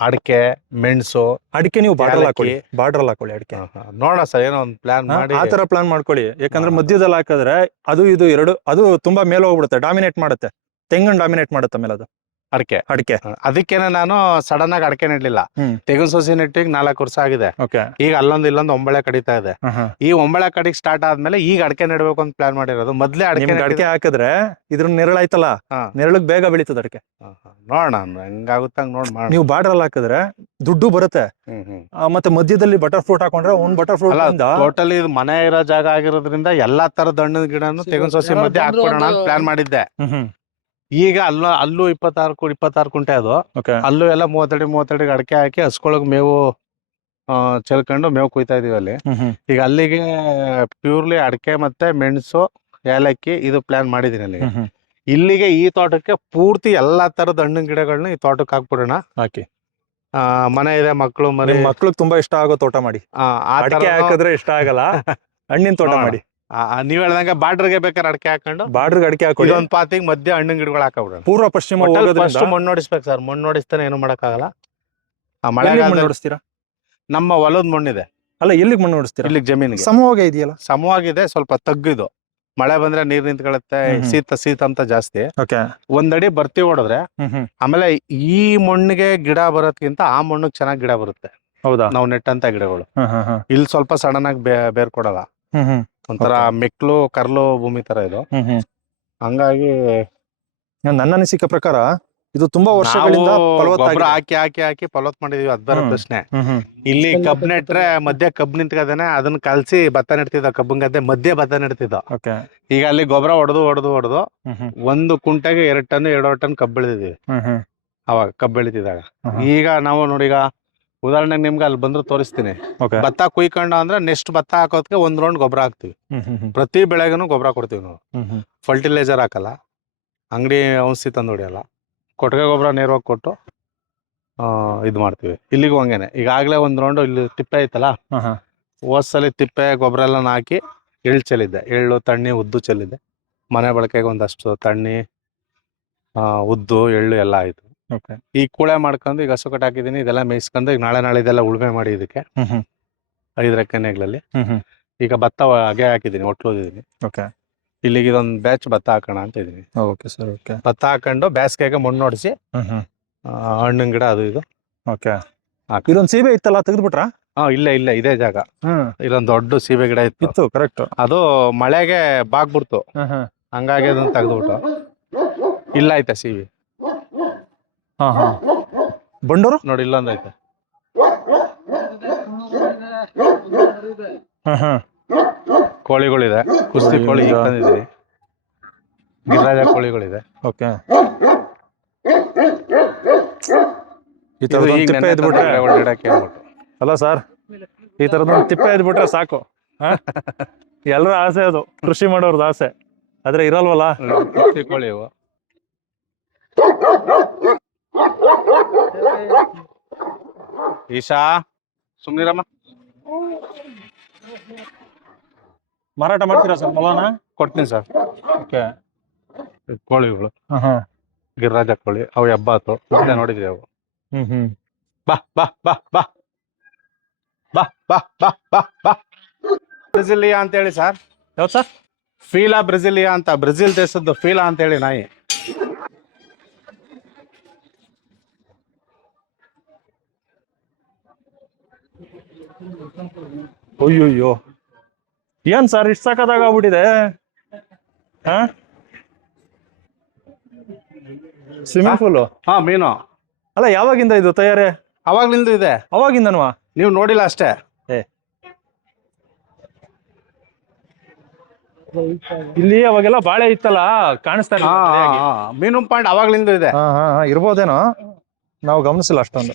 Speaker 2: ಅಡಿಕೆ ಮೆಣಸು
Speaker 1: ಅಡಿಕೆ ನೀವು ಬಾರ್ಡರ್. ಹಾಕೊಳ್ಳಿ ಬಾರ್ಡರ್ ಹಾಕೊಳ್ಳಿ ಅಡಿಕೆ.
Speaker 2: ನೋಡೋಣ ಸರ್ ಏನೋ ಒಂದು ಪ್ಲಾನ್ ಮಾಡಿ.
Speaker 1: ಆ ತರ ಪ್ಲಾನ್ ಮಾಡ್ಕೊಳ್ಳಿ. ಯಾಕಂದ್ರೆ. ಮಧ್ಯದಲ್ಲಿ ಹಾಕಿದ್ರೆ ಅದು ಇದು ಎರಡು ಅದು ತುಂಬಾ ಮೇಲೆ ಹೋಗ್ಬಿಡುತ್ತೆ ಡಾಮಿನೇಟ್ ಮಾಡುತ್ತೆ. ತೆಂಗನ್ ಡಾಮಿನೇಟ್ ಮಾಡುತ್ತೆ ಮೇಲೆ ಅದು
Speaker 2: ಅಡಿಕೆ.
Speaker 1: ಅಡಕೆ.
Speaker 2: ಅದಕ್ಕೇನೆ ನಾನು ಸಡನ್ ಆಗಿ ಅಡಕೆ ನೆಡ್ಲಿಲ್ಲ ತೆಗಿನ ಸೊಸಿ ನೆಟ್ಟಿಗೆ ನಾಲ್ಕು ವರ್ಷ ಆಗಿದೆ.
Speaker 1: ಓಕೆ.
Speaker 2: ಈಗ ಅಲ್ಲೊಂದು ಇಲ್ಲೊಂದು ಒಂಬಳೆ ಕಡಿತಾ ಇದೆ. ಈ ಒಂಬಳೆ ಕಡಿಗೆ ಸ್ಟಾರ್ಟ್ ಆದ್ಮೇಲೆ ಈಗ ಅಡಕೆ ನೆಡ್ಬೇಕು ಅಂತ ಪ್ಲಾನ್ ಮಾಡಿರೋದು. ಮೊದ್ಲೇ ಅಡಕೆ
Speaker 1: ಅಡಕೆ ಅಡಿಕೆ ಹಾಕಿದ್ರೆ ಇದ್ರ ನೆರಳಾಯ್ತಲ್ಲ
Speaker 2: ಹಾ.
Speaker 1: ನೆರಳಿಗೆ ಬೇಗ ಬೆಳೀತದ ಅಡಕೆ.
Speaker 2: ನೋಡೋಣ ಹೆಂಗಾಗುತ್ತ ನೋಡ್
Speaker 1: ನೀವು ಬಾರ್ಡರ್ ಅಲ್ಲಿ ಹಾಕಿದ್ರೆ ದುಡ್ಡು ಬರುತ್ತೆ. ಮತ್ತೆ ಮಧ್ಯದಲ್ಲಿ ಬಟರ್ ಫ್ರೂಟ್ ಹಾಕೊಂಡ್ರೆ ಒಂದ್ ಬಟರ್ ಫ್ರೂಟ್
Speaker 2: ಟೋಟಲಿ ಇದು ಮನೆ ಇರೋ ಜಾಗ ಆಗಿರೋದ್ರಿಂದ ಎಲ್ಲಾ ತರದ ಹಣ್ಣು ಗಿಡನು ತೆಂಗಿನ ಸೊಸಿ ಮಧ್ಯ
Speaker 3: ಬಂದ್ರು
Speaker 2: ಅಂತ ಪ್ಲಾನ್ ಮಾಡಿದ್ದೆ. ಈಗ ಅಲ್ಲ ಅಲ್ಲೂ ಇಪ್ಪತ್ತಾರು ಕು- ಇಪ್ಪತ್ತಾರು ಕುಂಟೆ ಅದು.
Speaker 1: ಓಕೆ
Speaker 2: ಅಲ್ಲೂ ಎಲ್ಲ ಮೂವತ್ತಡಿ ಮೂವತ್ತಡಿಗೆ ಅಡಕೆ ಹಾಕಿ ಹಸ್ಕೊಳಗ್ ಮೇವು ಆ, ಚೆಲ್ಕೊಂಡು ಮೇವು ಕುಯ್ತಾ ಇದೀವಿ ಅಲ್ಲಿ. ಈಗ ಅಲ್ಲಿಗೆ ಪ್ಯೂರ್ಲಿ ಅಡಕೆ ಮತ್ತೆ ಮೆಣಸು ಏಲಕ್ಕಿ ಇದು ಪ್ಲಾನ್ ಮಾಡಿದೀನಿ ಅಲ್ಲಿಗೆ.
Speaker 1: ಹ್ಮ್
Speaker 2: ಇಲ್ಲಿಗೆ ಈ ತೋಟಕ್ಕೆ ಪೂರ್ತಿ ಎಲ್ಲಾ ತರದ ಹಣ್ಣಿನ ಗಿಡಗಳನ್ನ ಈ ತೋಟಕ್ಕೆ ಹಾಕ್ಬಿಡೋಣ.
Speaker 1: ಹಾಕಿ.
Speaker 2: ಆ, ಮನೆ ಇದೆ ಮಕ್ಕಳು ಮನೆ
Speaker 1: ನಿಮ್ ಮಕ್ಳಿಗೆ ತುಂಬಾ ಇಷ್ಟ ಆಗೋ ತೋಟ ಮಾಡಿ.
Speaker 2: ಆ, ಆ
Speaker 1: ಅಡಿಕೆ
Speaker 2: ಥರನೂ-
Speaker 1: ಹಾಕಿದ್ರೆ ಇಷ್ಟ ಆಗಲ್ಲ. ಹಣ್ಣಿನ ತೋಟ ಮಾಡಿ.
Speaker 2: ನೀವ್ ಹೇಳ್ದಂಗ ಬಾರ್ಡರ್ಗೆ ಬೇಕಾದ್ರೆ ಅಡಿಕೆ ಹಾಕೊಂಡು
Speaker 1: ಬಾರ್ಡರ್ ಅಡಿಕೆ ಹಾಕೊಂಡು.
Speaker 2: ಒಂದ್ ಪಾತಿಗೆ ಮಧ್ಯ ಹಣ್ಣಿನ ಗಿಡಗಳು ಹಾಕಬಿಡೋಣ.
Speaker 1: ಪೂರ್ವ ಪಶ್ಚಿಮ
Speaker 2: ಫಸ್ಟ್ ಮಣ್ಣು ನೋಡಿಸ್ಬೇಕು ಸರ್ ಮಣ್ಣು ನೋಡಿಸ್ತಾನೆ ಏನು ಮಾಡಕ್ಕಾಗಲ್ಲ. ಆ
Speaker 1: ಮಳೆ ಮಣ್ಣು ನೋಡಿಸ್ತೀರಾ
Speaker 2: ನಮ್ಮ ಹೊಲದ ಮಣ್ಣಿದೆ.
Speaker 1: ಅಲ್ಲ ಎಲ್ಲಿಗೆ ಮಣ್ಣು ನೋಡಿಸ್ತೀರಾ
Speaker 2: ಇಲ್ಲಿಗೆ ಜಮೀನಿಗೆ.
Speaker 1: ಸಮವಾಗಿ ಇದೆಯಲ್ಲ?
Speaker 2: ಸಮವಾಗಿದೆ ಸ್ವಲ್ಪ ತಗ್ಗಿದು. ಮಳೆ ಬಂದ್ರೆ ನೀರ್
Speaker 1: ನಿಂತ್ಕೊಳತ್ತೆ.
Speaker 2: ಶೀತ ಶೀತ ಅಂತ ಜಾಸ್ತಿ.
Speaker 1: ಓಕೆ.
Speaker 2: ಒಂದಡಿ ಬರ್ತಿ ಹೊಡೆದ್ರೆ ಆಮೇಲೆ ಈ ಮಣ್ಣಿಗೆ ಗಿಡ ಬರೋದ್ಕಿಂತ ಆ ಮಣ್ಣಿಗೆ ಚೆನ್ನಾಗಿ ಗಿಡ ಬರುತ್ತೆ.
Speaker 1: ಹೌದಾ?
Speaker 2: ನಾವು ನೆಟ್ಟಂತ ಗಿಡಗಳು. ಇಲ್ಲಿ ಸ್ವಲ್ಪ ಸಡನ್ ಆಗಿ ಬೇರ್ ಕೊಡಲ್ಲ ಒಂಥರ ಮೆಕ್ಕಲು ಕರ್ಲು ಭೂಮಿ ತರ ಇದು.
Speaker 1: ಹ್ಮ್ ಹ್ಮ್.
Speaker 2: ಹಂಗಾಗಿ
Speaker 1: ನನ್ನ ಅನಿಸಿಕೆ ಪ್ರಕಾರ ಇದು ತುಂಬಾ ವರ್ಷಗಳಿಂದ
Speaker 2: ನಾವು
Speaker 1: ಫಲವತ್ತಾಗಿದೆ.
Speaker 2: ಹಾಕಿ ಹಾಕಿ ಹಾಕಿ ಫಲವತ್ ಮಾಡಿದೀವಿ ಅದ್ ಬೇರೆ
Speaker 1: ಹ್ಮ್.
Speaker 2: ಪ್ರಶ್ನೆ
Speaker 1: ಹ್ಮ್ ಹ್ಮ್.
Speaker 2: ಇಲ್ಲಿ ಕಬ್ ನೆಟ್ರೆ ಮಧ್ಯ ಕಬ್ಬು ನಿಂತ್ಕದೇನೆ ಅದನ್ನ ಕಲ್ಸಿ ಭತ್ತ ನೆಡ್ತಿದ್ದ ಕಬ್ಬನ್ ಗದ್ದೆ ಮಧ್ಯೆ ಭತ್ತ ನೆಡ್ತಿದ್ದ.
Speaker 1: ಓಕೆ.
Speaker 2: ಈಗ ಅಲ್ಲಿ ಗೊಬ್ಬರ ಹೊಡೆದು ಹೊಡೆದು ಹೊಡೆದು
Speaker 1: ಹ್ಮ್ ಹ್ಮ್.
Speaker 2: ಒಂದು ಕುಂಟೆಗೆ ಎರಡ್ ಟನ್ ಎರಡೂವರೆ ಟನ್ ಕಬ್ಬ್ ಬೆಳೆದಿದ್ದೀವಿ
Speaker 1: ಹ್ಮ್ ಹ್ಮ್.
Speaker 2: ಅವಾಗ ಕಬ್ಬ್ ಬೆಳಿತಿದ್ದಾಗ.
Speaker 1: ಹ್ಮ್.
Speaker 2: ಈಗ ನಾವು ನೋಡಿ ಈಗ ಉದಾಹರಣೆಗೆ ನಿಮ್ಗೆ ಅಲ್ಲಿ ಬಂದ್ರೆ ತೋರಿಸ್ತೀನಿ.
Speaker 1: ಓಕೆ
Speaker 2: ಭತ್ತ ಕುಯ್ಕೊಂಡ ಅಂದ್ರೆ ನೆಕ್ಸ್ಟ್ ಭತ್ತ ಹಾಕೋದಕ್ಕೆ ಒಂದ್ ರೌಂಡ್ ಗೊಬ್ಬರ ಹಾಕ್ತಿವಿ. ಪ್ರತಿ ಬೆಳೆಗೂ ಗೊಬ್ಬರ ಕೊಡ್ತೀವಿ ನಾವು. ಫರ್ಟಿಲೈಸರ್ ಹಾಕಲ್ಲ. ಅಂಗಡಿ ಔಷಧಿ ತಂದು ಹೊಡಿಯಲ್ಲ. ಕೊಟ್ಟಿಗೆ ಗೊಬ್ಬರ ನೇರವಾಗಿ ಕೊಟ್ಟು ಆ, ಇದ್ ಮಾಡ್ತೀವಿ. ಇಲ್ಲಿಗೂ ಹಂಗೇನೆ. ಈಗಾಗಲೇ ಒಂದು ರೌಂಡ್ ಇಲ್ಲಿ ತಿಪ್ಪೆ ಐತಲ್ಲ? ಹೋದ್ಸಲಿ ತಿಪ್ಪೆ ಗೊಬ್ಬರ ಎಲ್ಲ ಹಾಕಿ ಎಳ್ಳು ಚೆಲ್ಲಿದ್ದೆ. ಎಳ್ಳು ತಣ್ಣಿ ಉದ್ದು ಚೆಲ್ಲಿದ್ದೆ. ಮನೆ ಬಳಕೆಗೆ ಒಂದಷ್ಟು ತಣ್ಣಿ ಆ, ಉದ್ದು ಎಳ್ಳು ಎಲ್ಲ ಆಯ್ತು.
Speaker 1: ಓಕೆ
Speaker 2: ಈ ಕೂಳೆ ಮಾಡ್ಕೊಂಡು ಈಗ ಹಸು ಕಟ್ ಹಾಕಿದೀನಿ ಇದೆಲ್ಲ ಮೇಯಿಸ್ಕೊಂಡು ಈಗ ನಾಳೆ ನಾಳೆ ಇದೆಲ್ಲ ಉಳುಮೆ ಮಾಡಿ ಇದಕ್ಕೆ.
Speaker 1: ಹ್ಮ್ ಹ್ಮ್.
Speaker 2: ಐದು ಎಕರೆಗಳಲ್ಲಿ
Speaker 1: ಹ್ಮ್ ಹ್ಮ್.
Speaker 2: ಈಗ ಭತ್ತ ಹಾಗೆ ಹಾಕಿದೀನಿ ಒಟ್ಲೋದಿದ್ದೀನಿ.
Speaker 1: ಓಕೆ
Speaker 2: ಇಲ್ಲಿಗೆ ಇದೊಂದು ಬ್ಯಾಚ್ ಭತ್ತ ಹಾಕೋಣ ಅಂತ ಇದೀನಿ
Speaker 1: ಓಕೆ ಸರ್ ಓಕೆ
Speaker 2: ಭತ್ತ ಹಾಕೊಂಡು ಬೇಸಿಗೆಗೆ ಮಣ್ಣು ಹೊಡಿಸಿ
Speaker 1: ಹ್ಮ್. ಹ್ಮ್
Speaker 2: ಹಣ್ಣಿನ ಗಿಡ ಅದು ಇದು
Speaker 1: ಓಕೆ
Speaker 2: ಹಾಕು.
Speaker 1: ಇದೊಂದು ಸೀಬೆ ಇತ್ತಲ್ಲ ತೆಗೆದ್ಬಿಟ್ರಾ?
Speaker 2: ಹಾ ಇಲ್ಲ ಇಲ್ಲ ಇದೇ ಜಾಗ.
Speaker 1: ಹ್ಮ್
Speaker 2: ಇಲ್ಲೊಂದು ದೊಡ್ಡ ಸೀಬೆ ಗಿಡ ಇತ್ತು.
Speaker 1: ಇತ್ತು ಕರೆಕ್ಟ್
Speaker 2: ಅದು ಮಳೆಗೆ ಬಾಗ್ಬಿಡ್ತು. ಹಂಗಾಗಿ ಅದನ್ನ ತೆಗೆದ್ಬಿಟ್ಟು. ಇಲ್ಲ ಆಯ್ತಾ ಸೀಬೆ.
Speaker 1: ಹಾ ಹಾ. ಬಂಡೂರು?
Speaker 2: ನೋಡಿ ಇಲ್ಲ ಅಂದೈತೆ
Speaker 1: ಹಾ ಹಾ.
Speaker 2: ಕೋಳಿಗಳಿದೆ. ಕುಸ್ತಿ ಕೋಳಿ ಈಗ ತಂದಿದ್ದೀವಿ ಗಿರಿರಾಜ ಕೋಳಿಗಳಿದೆ.
Speaker 1: ಓಕೆ. ಈ
Speaker 2: ಈಗ
Speaker 1: ತಿಪ್ಪೆ ಇದ್ಬಿಟ್ರೆ
Speaker 2: ಹೇಳ್ಬಿಟ್ಟು.
Speaker 1: ಅಲ್ಲ ಸರ್ ಈ ತರದ ಒಂದು ತಿಪ್ಪೆ ಇದ್ಬಿಟ್ರೆ ಸಾಕು. ಎಲ್ಲರ ಆಸೆ ಅದು. ಕೃಷಿ ಮಾಡೋರ್ದು ಆಸೆ. ಆದ್ರೆ ಇರಲ್ವಲ್ಲ?
Speaker 2: ಕುಸ್ತಿ ಕೋಳಿ ಇವು. ಈಶಾ ಸುಮ್ನಿರಮ್ಮ.
Speaker 1: ಮಾರಾಟ ಮಾಡ್ತೀರಾ ಸರ್ ಮೊಲನ
Speaker 2: ಕೊಡ್ತೀನಿ ಸರ್.
Speaker 1: ಓಕೆ.
Speaker 2: ಕೋಳಿಗಳು ಗಿರಿರಾಜ ಕೋಳಿ ಅವು ಹೆಬ್ಬಾತು. ಮತ್ತೆ ನೋಡಿದ್ವಿ ಅವು.
Speaker 1: ಹ್ಮ್ ಹ್ಮ್.
Speaker 2: ಬಾ ಬಾ ಬಾ ಬಾ. ಬಾ ಬಾ ಬಾ ಬಾ ಬಾ. ಬ್ರೆಸಿಲಿಯಾ ಅಂತ ಹೇಳಿ ಸರ್.
Speaker 1: ಯಾವ್ದು ಸರ್?
Speaker 2: ಫೀಲಾ ಬ್ರೆಜಿಲಿಯಾ ಅಂತ ಬ್ರೆಜಿಲ್ ದೇಶದ್ದು ಫೀಲಾ ಅಂತ ಹೇಳಿ ನಾಯಿ.
Speaker 1: ಅಯ್ಯಯ್ಯೋ. ಏನ್ ಸರ್ ಇಷ್ಟು ಸಾಕದಾಗ ಆಗ್ಬಿಟ್ಟಿದೆ? ಹಾ? ಸ್ವಿಮ್ಮಿಂಗ್ ಪೂಲು
Speaker 2: ಹಾ ಮೀನು.
Speaker 1: ಅಲ್ಲ ಯಾವಾಗಿಂದ ಇದು ತಯಾರಿ?
Speaker 2: ಅವಾಗ್ಲಿಂದ ಇದೆ.
Speaker 1: ಅವಾಗಿಂದನವಾ
Speaker 2: ನೀವು ನೋಡಿಲ್ಲ ಅಷ್ಟೇ.
Speaker 1: ಇಲ್ಲಿ ಅವಾಗೆಲ್ಲ ಬಾಳೆ ಇತ್ತಲ್ಲ ಕಾಣಿಸ್ತಾ ಇಲ್ಲ.
Speaker 2: ಮೀನು ಪಾಯಿಂಟ್ ಅವಾಗ್ಲಿಂದ ಇದೆ.
Speaker 1: ಹಾ ಹಾ ಹಾ, ಇರ್ಬೋದೇನೋ? ನಾವು ಗಮನಿಸಿಲ್ಲ ಅಷ್ಟೊಂದು.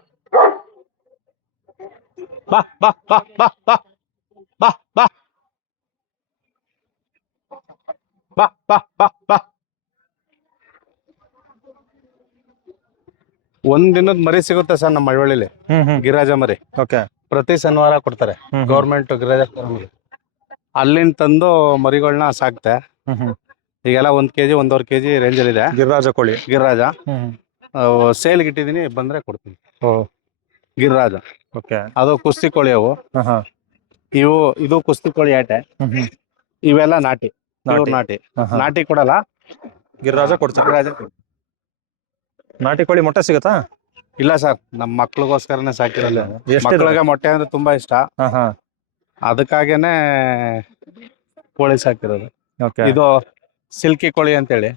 Speaker 2: ಬಾ ಬಾ ಬಾ ಬಾ ಬಾ ಬಾ ಬಾ
Speaker 1: ಒಂದ್
Speaker 2: ದಿನದ ಮರಿ ಸಿಗುತ್ತೆ ಸರ್ ನಮ್ಮ ಮಳವಳ್ಳಿಲಿ.
Speaker 1: ಹ್ಮ್ ಹ್ಮ್.
Speaker 2: ಗಿರಿರಾಜ ಮರಿ.
Speaker 1: ಓಕೆ.
Speaker 2: ಪ್ರತಿ ಶನಿವಾರ ಕೊಡ್ತಾರೆ.
Speaker 1: ಹ್ಮ್
Speaker 2: ಗೌರ್ಮೆಂಟ್ ಗಿರಾಜ ಅಲ್ಲಿಂದ ತಂದು ಮರಿಗಳನ್ನ ಸಾಕ್ತೆ.
Speaker 1: ಹ್ಮ್ ಹ್ಮ್.
Speaker 2: ಈಗೆಲ್ಲ ಒಂದ್ ಕೆಜಿ ಒಂದೂವರೆ ಕೆಜಿ ರೇಂಜಲ್ಲಿ ಇದೆ.
Speaker 1: ಗಿರಿರಾಜ ಕೋಳಿ.
Speaker 2: ಗಿರಿರಾಜ.
Speaker 1: ಹ್ಮ್
Speaker 2: ಸೇಲ್ಗೆ ಇಟ್ಟಿದ್ದೀನಿ ಬಂದ್ರೆ ಕೊಡ್ತೀನಿ.
Speaker 1: ಓ.
Speaker 2: ಗಿರಿರಾಜ.
Speaker 1: ಓಕೆ.
Speaker 2: ಅದು ಕುಸ್ತಿ ಕೋಳಿ ಅವು. ಇವು ಇದು ಕುಸ್ತಿ ಕೋಳಿ ಆಟೆ. ಇವೆಲ್ಲ ನಾಟಿ.
Speaker 1: ನಾಟಿ.
Speaker 2: ನಾಟಿ. ಕೊಡಲ್ಲ.
Speaker 1: ಗಿರಿರಾಜ ಕೊಡ್ತಾರೆ.
Speaker 2: ಗಿರಿರಾಜ
Speaker 1: ನಾಟಿ ಕೋಳಿ ಮೊಟ್ಟೆ ಸಿಗತ್ತಾ?
Speaker 2: ಇಲ್ಲ ಸರ್ ನಮ್ಮ ಮಕ್ಳಿಗೋಸ್ಕರನೇ ಸಾಕಿರಲ್ಲ? ಮಕ್ಕಳಿಗೆ ಮೊಟ್ಟೆ ಅಂದ್ರೆ ತುಂಬಾ ಇಷ್ಟ. ಅದಕ್ಕಾಗೇನೆ ಕೋಳಿ ಸಾಕಿರೋದು. ಇದು ಸಿಲ್ಕಿ ಕೋಳಿ ಅಂತೇಳಿ.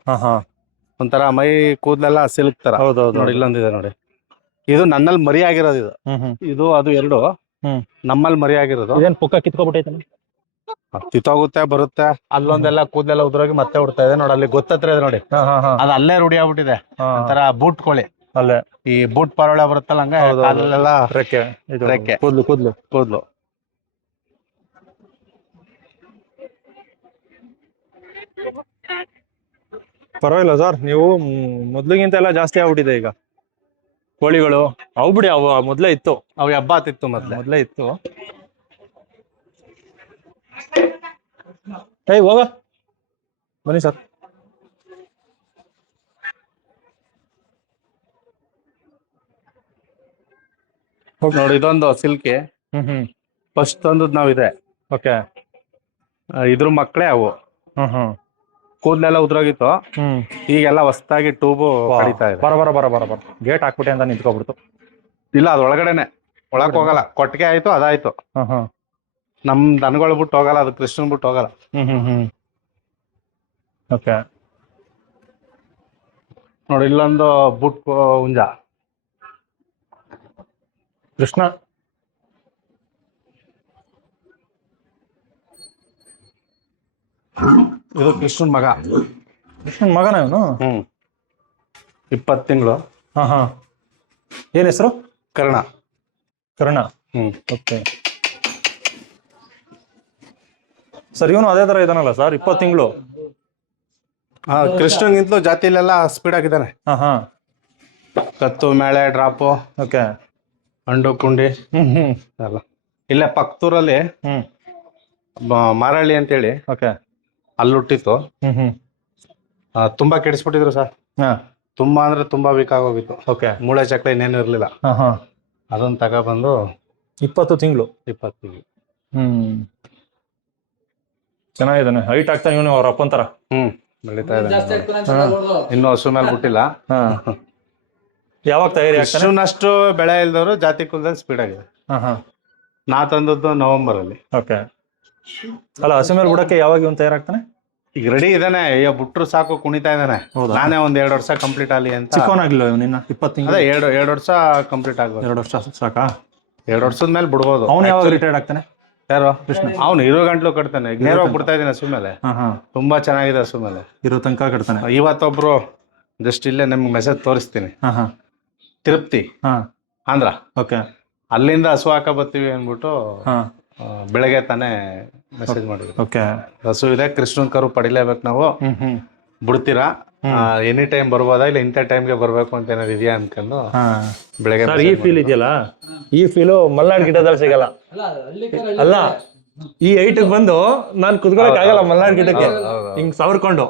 Speaker 2: ಒಂಥರ ಮೈ ಕೂದಲೆಲ್ಲ ಸಿಲ್ಕ್ ತರ.
Speaker 1: ಹೌದೌದು.
Speaker 2: ನೋಡಿ ಇಲ್ಲೊಂದಿದೆ ನೋಡಿ. ಇದು ನನ್ನಲ್ಲಿ ಮರಿ ಆಗಿರೋದು ಇದು.
Speaker 1: ಹ್ಮ್ ಹ್ಮ್.
Speaker 2: ಇದು ಅದು ಎರಡು.
Speaker 1: ಹ್ಮ್.
Speaker 2: ನಮ್ಮಲ್ಲಿ ಮರಿ ಆಗಿರೋದು
Speaker 1: ಇದೇನ್ ಪುಕ್ಕ ಕಿತ್ಕೊಬಿಟ್ಟೈತಲ್ಲ?
Speaker 2: ಕಿತ್ತೋಗುತ್ತೆ ಬರುತ್ತೆ. ಅಲ್ಲೊಂದೆಲ್ಲ ಕೂದಲೆಲ್ಲ ಉದ್ರೋಗಿ ಮತ್ತೆ ಉಡ್ತಾ ಇದೆ ನೋಡಿ ಅಲ್ಲಿ ಗೊತ್ತತ್ರ ಇದೆ ನೋಡಿ.
Speaker 1: ಹಾ ಹಾ ಹಾ.
Speaker 2: ಅದು ಅಲ್ಲೇ ರೂಢಿ ಆಗ್ಬಿಟ್ಟಿದೆ. ಒಂಥರ ಬೂಟ್ ಕೋಳಿ.
Speaker 1: ಅಲ್ಲೇ.
Speaker 2: ಈ ಬೂಟ್ ಪರೋಳ ಬರುತ್ತಲ್ಲ ಹಂಗೆ
Speaker 1: ಹೌದು, ಹೌದು.
Speaker 2: ಕಾಲಲ್ಲೆಲ್ಲ
Speaker 1: ರೆಕ್ಕೆ. ಇದು
Speaker 2: ರೆಕ್ಕೆ.
Speaker 1: ಕೂದ್ಲು ಕೂದ್ಲು.
Speaker 2: ಕೂದ್ಲು.
Speaker 1: ಪರವಾಗಿಲ್ಲ ಸರ್ ನೀವು ಮ್- ಮೊದ್ಲಿಗಿಂತ ಎಲ್ಲ ಜಾಸ್ತಿ ಆಗ್ಬಿಟ್ಟಿದೆ ಈಗ. ಕೋಳಿಗಳು ಅವು ಬಿಡಿ ಅವು ಮೊದ್ಲೇ ಇತ್ತು.
Speaker 2: ಅವು ಹಬ್ಬ ಆತಿತ್ತು ಮೊದ್ಲೆ.
Speaker 1: ಮೊದ್ಲೇ ಇತ್ತು. ಏಯ್ ಹೋಗ. ಬನ್ನಿ ಸರ್.
Speaker 2: ನೋಡಿ ಇದೊಂದು ಸಿಲ್ಕಿ.
Speaker 1: ಹ್ಮ್ ಹ್ಮ್.
Speaker 2: ಫಸ್ಟ್ ತಂದದ್ ನಾವಿದೆ.
Speaker 1: ಓಕೆ.
Speaker 2: ಇದ್ರ ಮಕ್ಕಳೇ ಅವು.
Speaker 1: ಹ್ಮ್ ಹ್ಮ್.
Speaker 2: ಕೂದಲೆಲ್ಲ ಉದ್ರೋಗಿತ್ತು.
Speaker 1: ಹ್ಮ್.
Speaker 2: ಈಗೆಲ್ಲ ಹೊಸದಾಗಿ ಟ್ಯೂಬು
Speaker 1: ಹೊಡಿತಾ
Speaker 2: ಕಡಿತಾ ಇದೆ.
Speaker 1: ಬರ ಬರ ಬರ ಬರ ಬರ. ಗೇಟ್ ಹಾಕ್ಬಿಟ್ಟೆ ಅಂತ ನಿಂತ್ಕೊಬಿಡ್ತು.
Speaker 2: ಇಲ್ಲ ಅದ್ ಒಳಗಡೆನೆ. ಒಳಕ್ ಹೋಗಲ್ಲ. ಕೊಟ್ಟಿಗೆ ಆಯ್ತು ಅದಾಯ್ತು.
Speaker 1: ಹ್ಮ್ ಹ್ಮ್
Speaker 2: ನಮ್ ದನಗಳು ಬಿಟ್ಟು ಹೋಗಲ್ಲ ಅದು ಕೃಷ್ಣನ್ ಬಿಟ್ಟು ಹೋಗಲ್ಲ.
Speaker 1: ಹ್ಮ್ ಹ್ಮ್ ಹ್ಮ್. ಓಕೆ
Speaker 2: ನೋಡಿ ಇಲ್ಲೊಂದು ಬುಟ್ ಹುಂಜ.
Speaker 1: ಕೃಷ್ಣ.
Speaker 2: ಇದು ಕೃಷ್ಣನ್ ಮಗ.
Speaker 1: ಕೃಷ್ಣನ್ ಮಗನ ಇವನು?
Speaker 2: ಹ್ಮ್. ಇಪ್ಪತ್ತು ತಿಂಗಳು.
Speaker 1: ಹಾ ಹಾ. ಏನ್ ಹೆಸರು?
Speaker 2: ಕರ್ಣ.
Speaker 1: ಕರ್ಣ.
Speaker 2: ಹ್ಮ್.
Speaker 1: ಓಕೆ. ಸರ್ ಇವನು ಅದೇ ತರ ಇದಾನಲ್ಲ ಸರ್ ಇಪ್ಪತ್ತು ತಿಂಗಳು?
Speaker 2: ಆ, ಕೃಷ್ಣನ್ಗಿಂತಲೂ ಜಾತಿಲೆಲ್ಲ ಸ್ಪೀಡ್ ಆಗಿದ್ದಾನೆ.
Speaker 1: ಹಾ ಹಾ.
Speaker 2: ಕತ್ತು ಮೇಳೆ ಡ್ರಾಪು
Speaker 1: ಓಕೆ.
Speaker 2: ಅಂಡು ಕುಂಡಿ.
Speaker 1: ಹ್ಮ್ ಹ್ಮ್.
Speaker 2: ಎಲ್ಲ. ಇಲ್ಲೇ ಪಕ್ತೂರಲ್ಲಿ
Speaker 1: ಹ್ಮ್.
Speaker 2: ಮಾರಳ್ಳಿ ಅಂತೇಳಿ.
Speaker 1: ಓಕೆ.
Speaker 2: ಅಲ್ಲಿ ಹುಟ್ಟಿತ್ತು
Speaker 1: ಹ್ಮ್. ಹ್ಮ್
Speaker 2: ತುಂಬಾ ಕೆಡಿಸ್ಬಿಟ್ಟಿದ್ರು ಸರ್.
Speaker 1: ಹಾ.
Speaker 2: ತುಂಬಾ ಅಂದ್ರೆ ತುಂಬಾ ವೀಕ್ ಆಗೋಗಿತ್ತು.
Speaker 1: ಓಕೆ.
Speaker 2: ಮೂಳೆ ಚಕ್ರ ಇನ್ನೇನು ಇರ್ಲಿಲ್ಲ.
Speaker 1: ಅದನ್ನ ಹಾ.
Speaker 2: ಅದನ್ನ ತಗೊಬಂದು
Speaker 1: ಇಪ್ಪತ್ತು ತಿಂಗಳು.
Speaker 2: ಇಪ್ಪತ್ತು.
Speaker 1: ಹ್ಮ್. ಚೆನ್ನಾಗಿದ್ದಾನೆ. ಹೈಟ್ ಆಗ್ತಾನೆ ಇವನು ಅವ್ರ ಅಪ್ಪನ್ ತರ.
Speaker 2: ಹ್ಮ್. ಬೆಳಿತಾ ಇದ್ದಾನೆ. ಇನ್ನು ಹಸು ಮೇಲೆ ಬಿಟ್ಟಿಲ್ಲ.
Speaker 1: ಹಾ. ಯಾವಾಗ ತಯಾರಿ
Speaker 2: ಅಷ್ಟು ಬೆಳೆ ಇಲ್ದವರು ಜಾತಿ ಕುಲದಲ್ಲಿ ಸ್ಪೀಡ್ ಆಗಿದೆ.
Speaker 1: ಹಾ ಹಾ.
Speaker 2: ನಾ ತಂದದ್ದು ನವೆಂಬರ್ ಅಲ್ಲಿ
Speaker 1: ಓಕೆ. ಅಲ್ಲ ಹಸಿ ಮೇಲೆ ಬಿಡಕ್ಕೆ ಯಾವಾಗ ಇವನು ತಯಾರಾಗ್ತಾನೆ?
Speaker 2: ಈಗ ರೆಡಿ ಇದಾನೆ ಅಯ್ಯೋ ಬಿಟ್ರು ಸಾಕು ಕುಣಿತಾ ಇದ್ದಾನೆ.
Speaker 1: ಹೌದಾ?
Speaker 2: ನಾನೇ ಒಂದ್ ಎರಡು ವರ್ಷ ಕಂಪ್ಲೀಟ್ ಆಗಲಿ ಅಂತ.
Speaker 1: ಚಿಕ್ಕವನಾಗಿಲ್ಲ ಇವನು ಇನ್ನ? ಇಪ್ಪತ್ತು ತಿಂಗಳು?
Speaker 2: ಅದೇ ಎರಡು ಎರಡು ವರ್ಷ ಕಂಪ್ಲೀಟ್ ಆಗ್ಬೋದು.
Speaker 1: ಎರಡು ವರ್ಷ ಸಾಕಾ?
Speaker 2: ಎರಡು ವರ್ಷದ ಮೇಲೆ ಬಿಡ್ಬೋದು.
Speaker 1: ಅವನು ಯಾವಾಗ ರಿಟೈರ್ಡ್ ಆಗ್ತಾನೆ?
Speaker 2: ಯಾರು? ಕೃಷ್ಣ. ಅವ್ನು ಇರೋ ಗಂಟ್ಲು ಕಟ್ತಾನೆ. ಈಗ ನೇರವಾಗಿ ಬಿಡ್ತಾ ಇದ್ದೀನಿ ಹಸು ಮೇಲೆ.
Speaker 1: ಹಾ ಹಾ.
Speaker 2: ತುಂಬಾ ಚೆನ್ನಾಗಿದೆ ಹಸು ಮೇಲೆ.
Speaker 1: ಇರೋ ತನಕ ಕಟ್ತಾನೆ.
Speaker 2: ಇವತ್ತೊಬ್ರು ಜಸ್ಟ್ ಇಲ್ಲೇ ನಿಮ್ಗೆ ಮೆಸೇಜ್ ತೋರಿಸ್ತೀನಿ.
Speaker 1: ಹಾ ಹಾ.
Speaker 2: ತಿರುಪ್ತಿ
Speaker 1: ಹಾ.
Speaker 2: ಆಂಧ್ರ.
Speaker 1: ಓಕೆ.
Speaker 2: ಅಲ್ಲಿಂದ ಹಸು ಹಾಕ ಬರ್ತೀವಿ ಅಂದ್ಬಿಟ್ಟು
Speaker 1: ಹಾ.
Speaker 2: ಆ, ಬೆಳಗ್ಗೆ ತಾನೇ ಮೆಸೇಜ್ ಮಾಡಿದ್ರು.
Speaker 1: ಓಕೆ
Speaker 2: ಹಸು ಇದೆ ಕೃಷ್ಣನ್ ಕರು ಪಡಿಲೇಬೇಕು ನಾವು. ಬಿಡ್ತೀರಾ? ಎನಿ ಟೈಮ್ ಬರ್ಬೋದಾ ಇಲ್ಲ ಇಂಥ ಟೈಮ್ಗೆ ಬರಬೇಕು ಅಂತ ಏನಾದ್ರು ಇದೆಯಾ ಅನ್ಕೊಂಡು
Speaker 1: ಹಾ.
Speaker 2: ಬೆಳಗ್ಗೆ
Speaker 1: ಈ ಫೀಲ್ ಇದೆಯಲ್ಲ? ಈ ಫೀಲು ಮಲ್ನಾಡ್ ಗಿಡದಲ್ಲಿ ಸಿಗಲ್ಲ. ಅಲ್ಲ ಈ ಐಟ್ ಬಂದು ನಾನು ಕುತ್ಕೊಳಕ್ ಆಗಲ್ಲ ಮಲ್ನಾಡ್ ಗಿಡಕ್ಕೆ. ಹಿಂಗ್ ಸವರ್ಕೊಂಡು.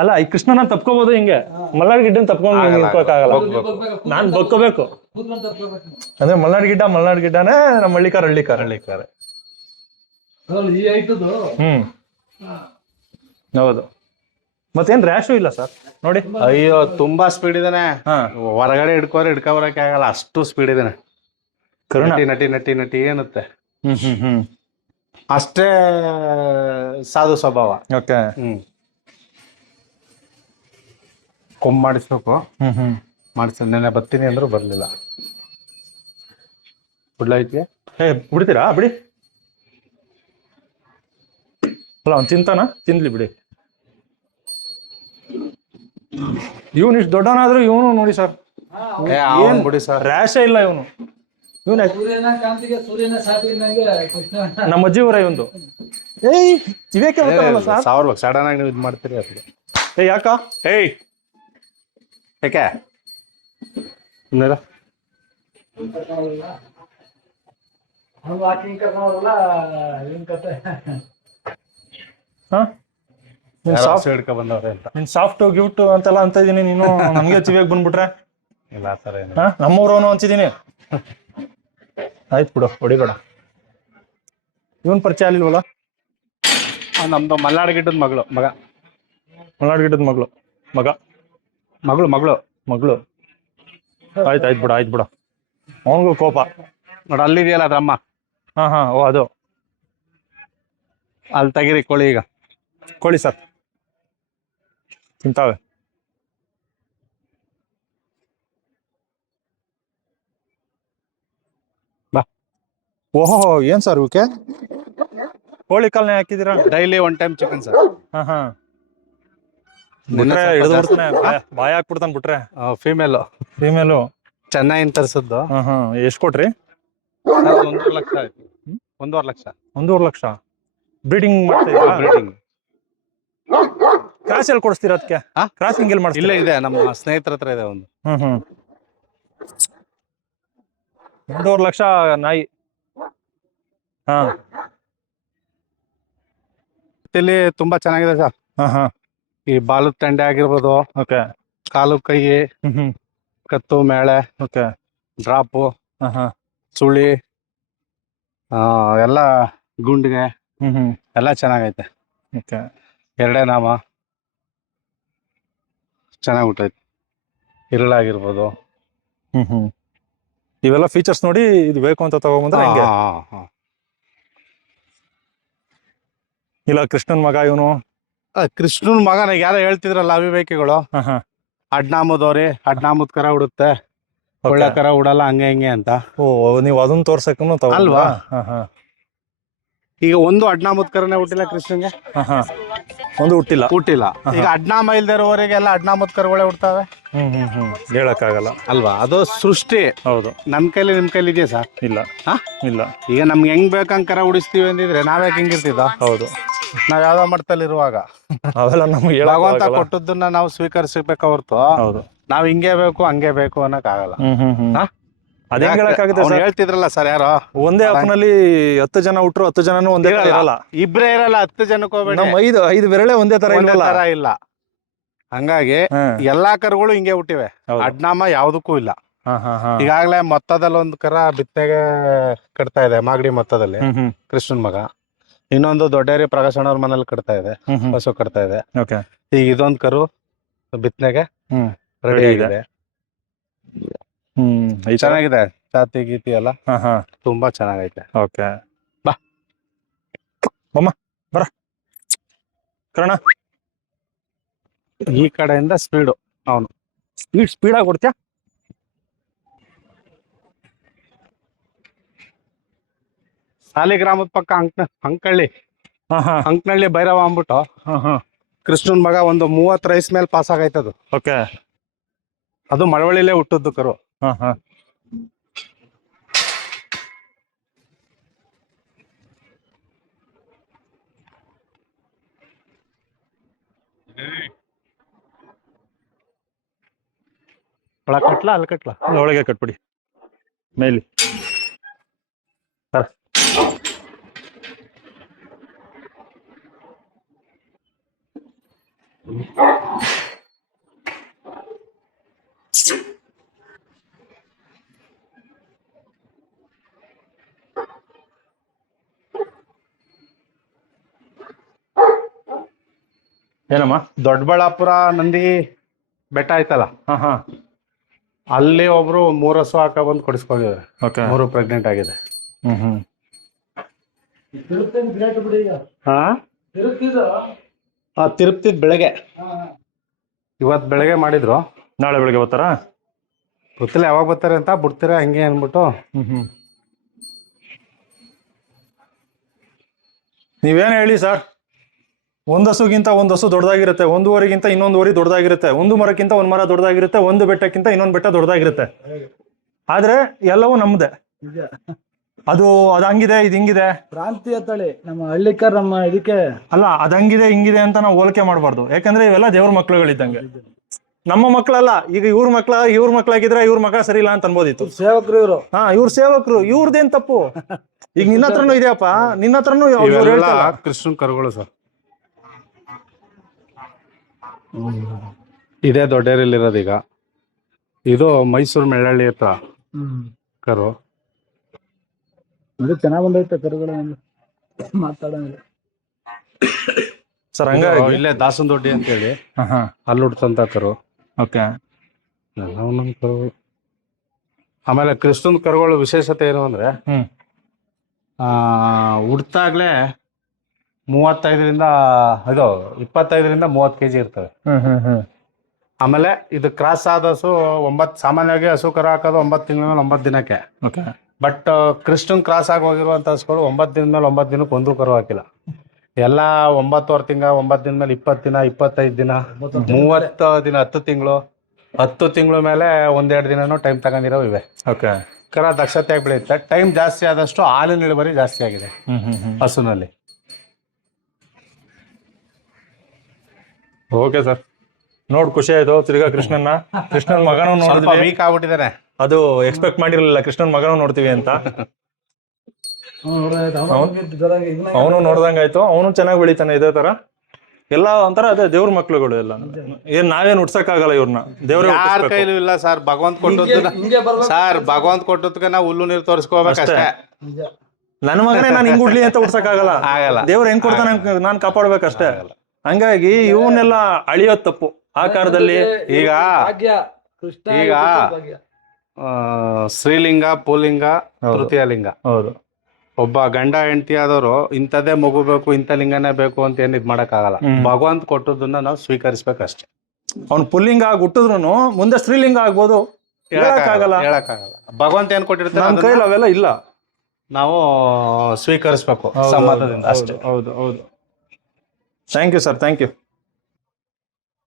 Speaker 1: ಅಲ್ಲ ಈ ಕೃಷ್ಣನ ತಪ್ಕೋಬಹುದು ಹಿಂಗೆ. ಮಲ್ನಾಡ್ ಗಿಡ್ಡನ್ ತಪ್ಕೊಂಡು ಆಗಲ್ಲ ನಾನು ಬಕ್ಕೋಬೇಕು. ಅಂದ್ರೆ ಮಲ್ನಾಡ್ ಗಿಡ್ಡ ಮಲ್ನಾಡ್ ಗಿಡ್ಡನೇ ನಮ್ಮ ಹಳ್ಳಿಕಾರ ಹಳ್ಳಿಕಾರ ಹಳ್ಳಿಕಾರ.
Speaker 3: ಅದ್ರಲ್ಲಿ ಈ ಐಟದು
Speaker 1: ಹ್ಮ್. ಹೌದು. ಮತ್ತೇನ್ ರ್ಯಾಶು ಇಲ್ಲ ಸರ್ ನೋಡಿ.
Speaker 2: ಅಯ್ಯೋ ತುಂಬಾ ಸ್ಪೀಡ್ ಇದಾನೆ.
Speaker 1: ಹಾ.
Speaker 2: ಹೊರಗಡೆ ಹಿಡ್ಕೋರೆ ಹಿಡ್ಕೊಬರಕ್ಕೆ ಆಗಲ್ಲ ಅಷ್ಟು ಸ್ಪೀಡ್ ಇದಾನೆ.
Speaker 1: ಕರುಣ.
Speaker 2: ನಟಿ ನಟಿ ನಟಿ ನಟಿ ಏನತ್ತೆ?
Speaker 1: ಹ್ಮ್ ಹ್ಮ್ ಹ್ಮ್.
Speaker 2: ಅಷ್ಟೇ ಸಾಧು ಸ್ವಭಾವ.
Speaker 1: ಓಕೆ.
Speaker 2: ಹ್ಮ್. ಕೊಂಬ್ ಮಾಡಿಸ್ಬೇಕು.
Speaker 1: ಹ್ಮ್ ಹ್ಮ್.
Speaker 2: ಮಾಡಿಸ್ ನೆನೆ ಬರ್ತೀನಿ ಅಂದ್ರು ಬರ್ಲಿಲ್ಲ. ಬಿಡ್ಲೈತಿ
Speaker 1: ಏ ಬಿಡ್ತೀರಾ? ಬಿಡಿ. ಅಲ್ಲ ಅವ್ನು ತಿಂತಾನ? ತಿನ್ಲಿ ಬಿಡಿ. ಇವನು ಇಷ್ಟು ದೊಡ್ಡವನಾದ್ರೂ ಇವನು ನೋಡಿ ಸರ್.
Speaker 2: ಏ ಏನ್ ಬಿಡಿ ಸರ್.
Speaker 1: ರ್ಯಾಶೇ ಇಲ್ಲ ಇವನು. ಇವನು
Speaker 3: ಸೂರ್ಯನ ಕಾಂತಿಗೆ ಸೂರ್ಯನ ಕೃಷ್ಣ.
Speaker 1: ನಮ್ಮ ಅಜ್ಜಿ ಊರ ಇವಂದು ಏಯ್ ಇವೇಕೆ ಸರ್?
Speaker 2: ಸಾವಿರ ಸಡನ್ ಆಗಿ ನೀವು ಇದು ಮಾಡ್ತೀರಿ ಅದಕ್ಕೆ
Speaker 1: ಏ ಯಾಕ? ಏಯ್.
Speaker 2: ಯಾಕೆ? ಸುಮ್ನಿರು.
Speaker 3: ಅವ್ನು ವಾಕಿಂಗ್ ಕರ್ಕೊಂಡಲ್ಲ ಏನ್ ಕತೆ?
Speaker 1: ಹಾ? ಸಾಫ್ಟ್
Speaker 2: ಹಿಡ್ಕೊ ಬಂದವ್ರೆ ಅಂತ.
Speaker 1: ನೀನ್ ಸಾಫ್ಟ್ ಗಿಫ್ಟ್ ಅಂತೆಲ್ಲ ಅಂತ ಇದೀನಿ ನೀನು ನಮ್ಗೆ ಚಿವಿಯಾಗಿ ಬಂದ್ಬಿಟ್ರೆ.
Speaker 2: ಇಲ್ಲ ಸರ್
Speaker 1: ಹಾ? ನಮ್ಮೂರವನು ಅಂತಿದ್ದೀನಿ ಆಯ್ತು ಬಿಡು ಹೊಡಿಬೇಡ. ಇವನ್ ಪರಿಚಯ ಆಗ್ಲಿಲ್ವಲ್ಲ?
Speaker 2: ಆ, ನಮ್ದು ಮಲ್ನಾಡ್ ಗಿಡ್ಡದ ಮಗಳು ಮಗ.
Speaker 1: ಮಲ್ನಾಡ್ ಗಿಡ್ಡದ ಮಗಳು ಮಗ.
Speaker 2: ಮಗಳು ಮಗಳು.
Speaker 1: ಮಗಳು. ಆಯ್ತು ಆಯ್ತು ಬಿಡ ಆಯ್ತು ಬಿಡ. ಅವನಿಗೂ ಕೋಪ.
Speaker 2: ನೋಡಿ ಅಲ್ಲಿದೆಯಲ್ಲ ಅದ್ರ ಅಮ್ಮ
Speaker 1: ಹಾ ಹಾ ಓ ಅದು.
Speaker 2: ಅಲ್ಲಿ ತೆಗಿರಿ ಕೋಳಿ ಈಗ.
Speaker 1: ಕೋಳಿ ಸರ್ ತಿಂತಾವೆ ಬಾ. ಓಹೋ ಏನ್ ಸರ್ ಇವಕ್ಕೆ? ಕೋಳಿ ಕಾಲ್ನೇ ಹಾಕಿದ್ದೀರಾ?
Speaker 2: Daily one time chicken sir.
Speaker 1: ಹಾ ಹಾ. ಬಿಟ್ರೆ ಹಿಡಿದು ಬಿಡ್ತಾನೆ ಬಾಯ- ಹಾಕ್ಬಿಡ್ತಾನೆ ಬಿಟ್ರೆ.
Speaker 2: ಫೀಮೇಲು
Speaker 1: ಫೀಮೇಲು
Speaker 2: ಚೆನ್ನೈನ್ ತರಿಸಿದ್ದು
Speaker 1: ಹಾ ಹಾ. ಎಷ್ಟು ಕೊಟ್ರಿ?
Speaker 2: ಒಂದು ಲಕ್ಷ ಆಯ್ತು. ಒಂದೂವರೆ ಲಕ್ಷ.
Speaker 1: ಒಂದೂವರೆ ಲಕ್ಷ. ಬ್ರೀಡಿಂಗ್ ಮಾಡ್ತಾ
Speaker 2: ಬ್ರೀಡಿಂಗ್
Speaker 1: ಕ್ರಾಸ್ ಎಲ್ಲಿ ಕೊಡಿಸ್ತೀರಾ ಅದಕ್ಕೆ?
Speaker 2: ಹಾ?
Speaker 1: ಕ್ರಾಸಿಂಗ್ ಎಲ್ಲಿ ಮಾಡ್ತೀರಾ
Speaker 2: ಇಲ್ಲೇ ಇದೆ ನಮ್ಮ ಸ್ನೇಹಿತರ ಹತ್ರ ಇದೆ ಒಂದು.
Speaker 1: ಹ್ಮ್ ಹ್ಮ್. ಒಂದೂವರೆ ಲಕ್ಷ ನಾಯಿ. ಹಾ.
Speaker 2: ಇಲ್ಲಿ ತುಂಬಾ ಚೆನ್ನಾಗಿದೆ ಸರ್.
Speaker 1: ಹಾ ಹಾ.
Speaker 2: ಈ ಬಾಲದ ತಂಡೆ ಆಗಿರ್ಬೋದು.
Speaker 1: ಓಕೆ.
Speaker 2: ಕಾಲು ಕೈ
Speaker 1: ಹ್ಮ್ ಹ್ಮ್.
Speaker 2: ಕತ್ತು ಮೇಳೆ
Speaker 1: ಓಕೆ.
Speaker 2: ಡ್ರಾಪು
Speaker 1: ಹಾ ಹಾ.
Speaker 2: ಸುಳಿ. ಎಲ್ಲ ಗುಂಡಿಗೆ
Speaker 1: ಹ್ಮ್ ಹ್ಮ್.
Speaker 2: ಎಲ್ಲ ಚೆನ್ನಾಗೈತೆ.
Speaker 1: ಓಕೆ.
Speaker 2: ಎರಡೇ ನಾಮ. ಚೆನ್ನಾಗಿ ಹುಟ್ಟೈತೆ. ಇರಳಾಗಿರ್ಬೋದು.
Speaker 1: ಹ್ಮ್ ಹ್ಮ್. ಇವೆಲ್ಲ ಫೀಚರ್ಸ್ ನೋಡಿ ಇದು ಬೇಕು ಅಂತ ತಗೊಂಬಂದ್ರೆ ಹೆಂಗೆ. ಇಲ್ಲ ಕೃಷ್ಣನ್ ಮಗ ಇವನು?
Speaker 2: ಕೃಷ್ಣನ್ ಮಗನ ಯಾರೋ ಹೇಳ್ತಿದ್ರಲ್ಲ ಅವಿವೇಕಿಗಳು?
Speaker 1: ಹಾ ಹಾ.
Speaker 2: ಅಡ್ನಾಮದವ್ರಿ ಅಡ್ನಾಮದ್ ಕರ ಉಡುತ್ತೆ ಒಳ್ಳೆ ಕರ ಉಡಲ್ಲ ಹಂಗೆ ಹಿಂಗೆ ಅಂತ.
Speaker 1: ಓ ನೀವು ಅದನ್ನ ತೋರ್ಸಕ್ಕೂ?
Speaker 2: ಅಲ್ವಾ? ಈಗ ಒಂದು ಅಡ್ನಾ ಮುತ್ಕರನೆ ಹುಟ್ಟಿಲ್ಲ ಕೃಷ್ಣನ್ಗೆ?
Speaker 1: ಒಂದು ಹುಟ್ಟಿಲ್ಲ.
Speaker 2: ಹುಟ್ಟಿಲ್ಲ. ಈಗ ಅಡ್ನಾಮ ಇಲ್ದೇ ಇರೋವರೆಗೆಲ್ಲ ಅಡ್ನಾಮದ್ ಕರುಗಳೇ ಹುಡ್ತಾವೆ
Speaker 1: ಹ್ಮ್ ಹ್ಮ್ ಹ್ಮ್. ಹೇಳಕ್ಕಾಗಲ್ಲ.
Speaker 2: ಅಲ್ವಾ? ಅದು ಸೃಷ್ಟಿ.
Speaker 1: ಹೌದು.
Speaker 2: ನಮ್ ಕೈಲಿ ನಿಮ್ ಕೈಲಿ ಇದೆಯಾ ಸರ್?
Speaker 1: ಇಲ್ಲ.
Speaker 2: ಹಾ?
Speaker 1: ಇಲ್ಲ.
Speaker 2: ಈಗ ನಮ್ಗೆ ಹೆಂಗ್ ಬೇಕಂಗ್ ಕರ ಉಡಿಸ್ತೀವಿ ಅಂದಿದ್ರೆ ನಾವ್ಯಾಕೆ ಹಿಂಗಿರ್ತಿದ್ದ
Speaker 1: ಹೌದು.
Speaker 2: ನಾವ್ ಯಾವ್ದೋ ಮಟ್ಟದಲ್ಲಿ ಇರುವಾಗ
Speaker 1: ಅವೆಲ್ಲ ನಮ್ಗೆ
Speaker 2: ಭಗವಂತ ಕೊಟ್ಟದ್ದನ್ನ ನಾವು ಸ್ವೀಕರಿಸಬೇಕು ಹೊರ್ತು
Speaker 1: ಹೌದು.
Speaker 2: ನಾವ್ ಹಿಂಗೆ ಬೇಕು ಹಂಗೆ ಬೇಕು ಅನ್ನಕ್ ಆಗಲ್ಲ
Speaker 1: ಹ್ಮ್ ಹ್ಮ್ ಹ್ಮ್.
Speaker 2: ಹಾ?
Speaker 1: ಅದೇ ಹೇಳಕ್ಕಾಗುತ್ತೆ
Speaker 2: ಅವ್ನು
Speaker 1: ಸರ್?
Speaker 2: ಹೇಳ್ತಿದ್ರಲ್ಲ ಸರ್ ಯಾರೋ?
Speaker 1: ಒಂದೇ ಅಪ್ಪನಲ್ಲಿ ಹತ್ತು ಜನ ಹುಟ್ರು ಹತ್ತು ಜನನು ಒಂದೇ ತರ
Speaker 2: ಇರಲ್ಲ. ಇಬ್ರೇ ಇರಲ್ಲ ಹತ್ತು ಜನಕ್ಕೆ ಹೋಗ್ಬೇಡಿ.
Speaker 1: ನಮ್ಮ ಐದು ಐದು ಬೆರಳೆ ಒಂದೇ ತರ
Speaker 2: ಒಂದೇ
Speaker 1: ಇಲ್ವಲ್ಲ
Speaker 2: ತರ ಇಲ್ಲ. ಹಂಗಾಗಿ
Speaker 1: ಹಾ,
Speaker 2: ಎಲ್ಲಾ ಕರುಗಳು ಹಿಂಗೆ ಹುಟ್ಟಿವೆ.
Speaker 1: ಹೌದು.
Speaker 2: ಅಡ್ನಾಮ ಯಾವ್ದಕ್ಕೂ ಇಲ್ಲ.
Speaker 1: ಹಾ, ಹಾ, ಹಾ.
Speaker 2: ಈಗಾಗ್ಲೇ ಮೊತ್ತದಲ್ಲಿ ಒಂದ್ ಕರ ಬಿತ್ತೆಗೆ ಕಟ್ತಾ ಇದೆ ಮಾಗಡಿ ಮೊತ್ತದಲ್ಲಿ.
Speaker 1: ಹ್ಮ್ ಹ್ಮ್.
Speaker 2: ಕೃಷ್ಣನ್ ಮಗ. ಇನ್ನೊಂದು ದೊಡ್ಡೇರಿ ಪ್ರಕಾಶಣ್ಣವ್ರ ಮನೇಲಿ ಕಟ್ತಾ ಇದೆ.
Speaker 1: ಹ್ಮ್ ಹ್ಮ್.
Speaker 2: ಹಸು ಕಟ್ತಾ ಇದೆ. ಈಗ ಇದೊಂದ್ ಕರು ಬಿತ್ತನೆಗೆ
Speaker 1: ಹ್ಮ್.
Speaker 2: ರೆಡಿ ಆಗಿದೆ.
Speaker 1: ಹ್ಮ್ ಈ ತರ
Speaker 2: ಚೆನ್ನಾಗಿದೆ ಚಾತಿ ಗೀತಿ ಎಲ್ಲ?
Speaker 1: ಹಾ ಹಾ.
Speaker 2: ತುಂಬಾ ಚೆನ್ನಾಗೈತೆ.
Speaker 1: ಓಕೆ.
Speaker 2: ಬಾ.
Speaker 1: ಬಮ್ಮ ಬರ. ಕರಣ.
Speaker 2: ಈ ಕಡೆಯಿಂದ ಸ್ಪೀಡು
Speaker 1: ಸ್ಪೀಡ್ ಸ್ಪೀಡ್ ಆಗಿ ಸಾಲಿ
Speaker 2: ಸಾಲಿಗ್ರಾಮದ ಪಕ್ಕ ಅಂಕ ಅಂಕಳ್ಳಿ.
Speaker 1: ಹಾ ಹಾ.
Speaker 2: ಭೈರವ ಅಂದ್ಬಿಟ್ಟು
Speaker 1: ಹಾ ಹಾ.
Speaker 2: ಕೃಷ್ಣನ್ ಮಗ ಒಂದು ಮೂವತ್ ರೈಸ್ ಮೇಲೆ ಪಾಸ್ ಆಗೈತದು ಅದು.
Speaker 1: ಓಕೆ.
Speaker 2: ಅದು ಮಳವಳ್ಳಿಲೇ ಹುಟ್ಟದ್ದು ಕರು.
Speaker 1: ಹಾ ಹಾ.
Speaker 2: ಒಳ ಕಟ್ಲ, ಅಲ್ಲಿ ಕಟ್ಲ?
Speaker 1: ಅಲ್ಲಿ ಒಳಗೆ ಕಟ್ಬಿಡಿ. ಮೇಲಿ. ಸರ್ ಏನಮ್ಮ?
Speaker 2: ದೊಡ್ಡಬಳ್ಳಾಪುರ ನಂದಿ ಬೆಟ್ಟ ಆಯ್ತಲ್ಲ?
Speaker 1: ಹಾ ಹಾ.
Speaker 2: ಅಲ್ಲಿ ಒಬ್ರು ಮೂರು ಹಸು ಹಾಕ ಬಂದು ಕೊಡಿಸ್ಕೊಂಡಿದ್ದಾರೆ.
Speaker 1: ಓಕೆ.
Speaker 2: ಮೂರು ಪ್ರೆಗ್ನೆಂಟ್ ಆಗಿದೆ.
Speaker 1: ಹ್ಮ್ ಹ್ಮ್.
Speaker 2: ಹಾ? ತಿರುಪ್ತಿದ್ ಬೆಳಗ್ಗೆ.
Speaker 3: ಹಾ.
Speaker 2: ಇವತ್ ಬೆಳಗ್ಗೆ ಮಾಡಿದ್ರು.
Speaker 1: ನಾಳೆ ಬೆಳಿಗ್ಗೆ ಬರ್ತಾರಾ?
Speaker 2: ಗೊತ್ತಿಲ್ಲ ಯಾವಾಗ ಬರ್ತಾರೆ ಅಂತ ಬಿಡ್ತೀರಾ ಹಂಗೆ ಅಂದ್ಬಿಟ್ಟು.
Speaker 1: ಹ್ಮ್ ಹ್ಮ್. ನೀವೇನ್ ಹೇಳಿ ಸರ್? ಒಂದು ಹಸುಗಿಂತ ಒಂದು ಹಸು ದೊಡ್ಡದಾಗಿರುತ್ತೆ ಒಂದೂವರೆಗಿಂತ ಇನ್ನೊಂದು ವರಿ ದೊಡ್ಡದಾಗಿರುತ್ತೆ ಒಂದು ಮರಕ್ಕಿಂತ ಒಂದು ಮರ ದೊಡ್ಡದಾಗಿರುತ್ತೆ ಒಂದು ಬೆಟ್ಟಕ್ಕಿಂತ ಇನ್ನೊಂದು ಬೆಟ್ಟ ದೊಡ್ಡದಾಗಿರುತ್ತೆ. ಆದ್ರೆ ಎಲ್ಲವೂ ನಮ್ದೆ.
Speaker 3: ನಿಜ
Speaker 1: ಅದು ಅದಂಗಿದೆ ಹಂಗಿದೆ ಇದು ಹಿಂಗಿದೆ.
Speaker 3: ಪ್ರಾಂತೀಯ ತಳಿ ನಮ್ಮ ಹಳ್ಳಿಕರ್ ನಮ್ಮ ಇದಕ್ಕೆ
Speaker 1: ಅಲ್ಲ ಅದಂಗಿದೆ ಹಂಗಿದೆ ಹಿಂಗಿದೆ ಅಂತ ನಾವು ಹೋಲಿಕೆ ಮಾಡಬಾರ್ದು. ಯಾಕಂದ್ರೆ ಇವೆಲ್ಲ ದೇವ್ರ ಮಕ್ಳುಗಳಿದ್ದಂಗೆ. ನಮ್ಮ ಮಕ್ಕಳಲ್ಲ ಈಗ ಇವ್ರ ಮಕ್ಳ ಇವ್ರ ಮಕ್ಳಾಗಿದ್ರೆ ಇವ್ರ ಮಗ ಸರಿ ಇಲ್ಲ ಅಂತ ಅನ್ಬೋದಿತ್ತು.
Speaker 3: ಸೇವಕರು ಇವರು.
Speaker 1: ಹಾ ಇವ್ರ ಸೇವಕರು ಇವ್ರದೇನ್ ತಪ್ಪು? ಈಗ ನಿನ್ನ ಹತ್ರನು ಇದೆಯಪ್ಪ? ನಿನ್ನ ಹತ್ರನು
Speaker 2: ಕೃಷ್ಣ ಕರುಗಳು ಸರ್. ಇದೇ ದೊಡ್ಡೇರಿಲಿರೋದು ಈಗ ಇದು ಮೈಸೂರು ಮೆಳ್ಳಳ್ಳಿ ಹತ್ರ.
Speaker 3: ಹ್ಮ್.
Speaker 2: ಕರು.
Speaker 3: ಇದು ಚೆನ್ನಾಗ್ ಬಂದೈತೆ ಕರುಗಳು ಮಾತಾಡಂಗಿಲ್ಲ
Speaker 1: ಸರ್
Speaker 2: ಹಂಗ
Speaker 1: ಹಂಗಾಗಿ
Speaker 2: ಇಲ್ಲೇ ದಾಸನ್ ದೊಡ್ಡಿ ಅಂತೇಳಿ.
Speaker 1: ಹಾ ಹಾ.
Speaker 2: ಅಲ್ಲಿ ಹುಡ್ತಂತ ಕರು.
Speaker 1: ಓಕೆ.
Speaker 2: ಎಲ್ಲ ಒಂದೊಂದ್ ಕರು ಆಮೇಲೆ ಕ್ರಿಸ್ತನ್ ಕರುಗಳ ವಿಶೇಷತೆ ಏನು ಅಂದ್ರೆ
Speaker 1: ಹ್ಮ್.
Speaker 2: ಆ ಹುಡ್ತಾಗ್ಲೇ ಮೂವತ್ತೈದರಿಂದ ಇದು ಇಪ್ಪತ್ತೈದರಿಂದ ಮೂವತ್ತು ಕೆಜಿ ಇರ್ತವೆ.
Speaker 1: ಹ್ಮ್ ಹ್ಮ್ ಹ್ಮ್.
Speaker 2: ಆಮೇಲೆ ಇದು ಕ್ರಾಸ್ ಆದ ಹಸು ಒಂಬತ್ತು ಸಾಮಾನ್ಯವಾಗಿ ಹಸು ಕರ ಹಾಕೋದು ಒಂಬತ್ತು ತಿಂಗಳ ಮೇಲೆ ಒಂಬತ್ತು ದಿನಕ್ಕೆ.
Speaker 1: ಓಕೆ.
Speaker 2: ಬಟ್ ಕ್ರಿಸ್ಟನ್ ಕ್ರಾಸ್ ಆಗಿ ಹೋಗಿರುವಂತ ಹಸುಗಳು ಒಂಬತ್ತು ದಿನದ ಮೇಲೆ ಒಂಬತ್ತು ದಿನಕ್ಕೆ ಒಂದು ಕರು ಹಾಕಿಲ್ಲ. ಎಲ್ಲ ಒಂಬತ್ತುವರೆ ತಿಂಗಳ ಒಂಬತ್ತು ದಿನ ಮೇಲೆ ಇಪ್ಪತ್ತು ದಿನ ಇಪ್ಪತ್ತೈದು ದಿನ ಮೂವತ್ತು ದಿನ ಹತ್ತು ತಿಂಗಳು ಹತ್ತು ತಿಂಗಳು ಮೇಲೆ ಒಂದೆರಡು ದಿನನೂ ಟೈಮ್ ತಗೊಂಡಿರೋ ಇವೆ.
Speaker 1: ಓಕೆ
Speaker 2: ಕರ ದಕ್ಷತೆಯಾಗಿ ಬೆಳೆಯುತ್ತೆ ಟೈಮ್ ಜಾಸ್ತಿ ಆದಷ್ಟು ಹಾಲಿನ ಇಳುವರಿ ಜಾಸ್ತಿ ಆಗಿದೆ ಹಸುನಲ್ಲಿ.
Speaker 1: ಓಕೆ ಸರ್ ನೋಡ್ ಖುಷಿ ಆಯ್ತು. ತಿರ್ಗಾ ಕೃಷ್ಣನ್ನ. ಕೃಷ್ಣನ್ ಮಗನೂ ನೋಡಿದ್ವಿ.
Speaker 2: ವೀಕ್ ಆಗ್ಬಿಟ್ಟಿದ್ದಾನೆ
Speaker 1: ಅದು ಎಕ್ಸ್ಪೆಕ್ಟ್ ಮಾಡಿರಲಿಲ್ಲ. ಕೃಷ್ಣನ್ ಮಗನೂ ನೋಡ್ತೀವಿ ಅಂತ. ಅವನು ನೋಡ್ದಂಗಾಯ್ತು ಅವನು ಚೆನ್ನಾಗಿ ಬೆಳಿತಾನೆ ಇದೇ ತರ. ಎಲ್ಲ ಒಂಥರ ಅದೇ ದೇವ್ರ ಮಕ್ಳುಗಳು ಎಲ್ಲ ಏನ್ ನಾವೇನ್ ಉಡ್ಸಕ್ಕಾಗಲ್ಲ ಇವ್ರನ್ನ. ದೇವ್ರ
Speaker 2: ಯಾರ. ಕೈಲೂ ಇಲ್ಲ ಸರ್. ಭಗವಂತ
Speaker 3: ಬರ್ಬೇಕು
Speaker 2: ಸರ್ ಭಗವಂತ ಕೊಟ್ಟದ್ಕ ನಾವು ಹುಲ್ಲು ನೀರು ತೋರಿಸ್ಕೋಬೇಕಷ್ಟೇ.
Speaker 3: ನನ್
Speaker 1: ನನ್ನ ಮಗನೇ ನಾನು ಹಿಂಗ್ ಉಡ್ಲಿ ಅಂತ ಉಡ್ಸಕ್ಕಾಗಲ್ಲ
Speaker 2: ಆಗಲ್ಲ.
Speaker 1: ದೇವ್ರ ಹೆಂಗ್ ಕೊಡ್ತಾನೆ ನಾನ್ ಕಾಪಾಡ್ಬೇಕಷ್ಟೇ. ಹಂಗಾಗಿ ಇವನ್ನೆಲ್ಲ ಅಳಿಯೋದ್ ತಪ್ಪು. ಆಕಾರದಲ್ಲಿ
Speaker 2: ಈಗ
Speaker 3: ಭಾಗ್ಯ. ಕೃಷ್ಣ
Speaker 2: ಈಗ
Speaker 3: ಶ್ರೀಲಿಂಗ
Speaker 2: ಆ,
Speaker 1: ಹೌದು.
Speaker 2: ತೃತೀಯ ಲಿಂಗ
Speaker 1: ಹೌದು.
Speaker 2: ಒಬ್ಬ ಗಂಡ ಹೆಂಡತಿ ಆದವರು ಇಂಥದ್ದೇ ಮಗು ಬೇಕು ಇಂಥ ಲಿಂಗನೇ ಬೇಕು ಅಂತ ಏನ್ ಇದು ಮಾಡಕ್ಕಾಗಲ್ಲ. ಭಗವಂತ ಕೊಟ್ಟದನ್ನ ನಾವು ಸ್ವೀಕರಿಸ್ಬೇಕಷ್ಟೇ.
Speaker 1: ಅವ್ನ್ ಪುಲ್ಲಿಂಗ ಆಗಿ ಹುಟ್ಟಿದ್ರು ಮುಂದೆ ಸ್ತ್ರೀಲಿಂಗ ಆಗ್ಬೋದು. ಹೇಳಕ್ಕಾಗಲ್ಲ.
Speaker 2: ಹೇಳಕ್ಕಾಗಲ್ಲ ಭಗವಂತ ಏನ್ ಕೊಟ್ಟಿರ್ತಾರೆ
Speaker 1: ನಮ್ ಕೈಲಿ ಅವೆಲ್ಲ ಇಲ್ಲ.
Speaker 2: ನಾವು ಸ್ವೀಕರಿಸ್ಬೇಕು ಸಮ್ಮತದಿಂದ ಅಷ್ಟೇ.
Speaker 1: ಹೌದು ಹೌದು. Thank you sir thank you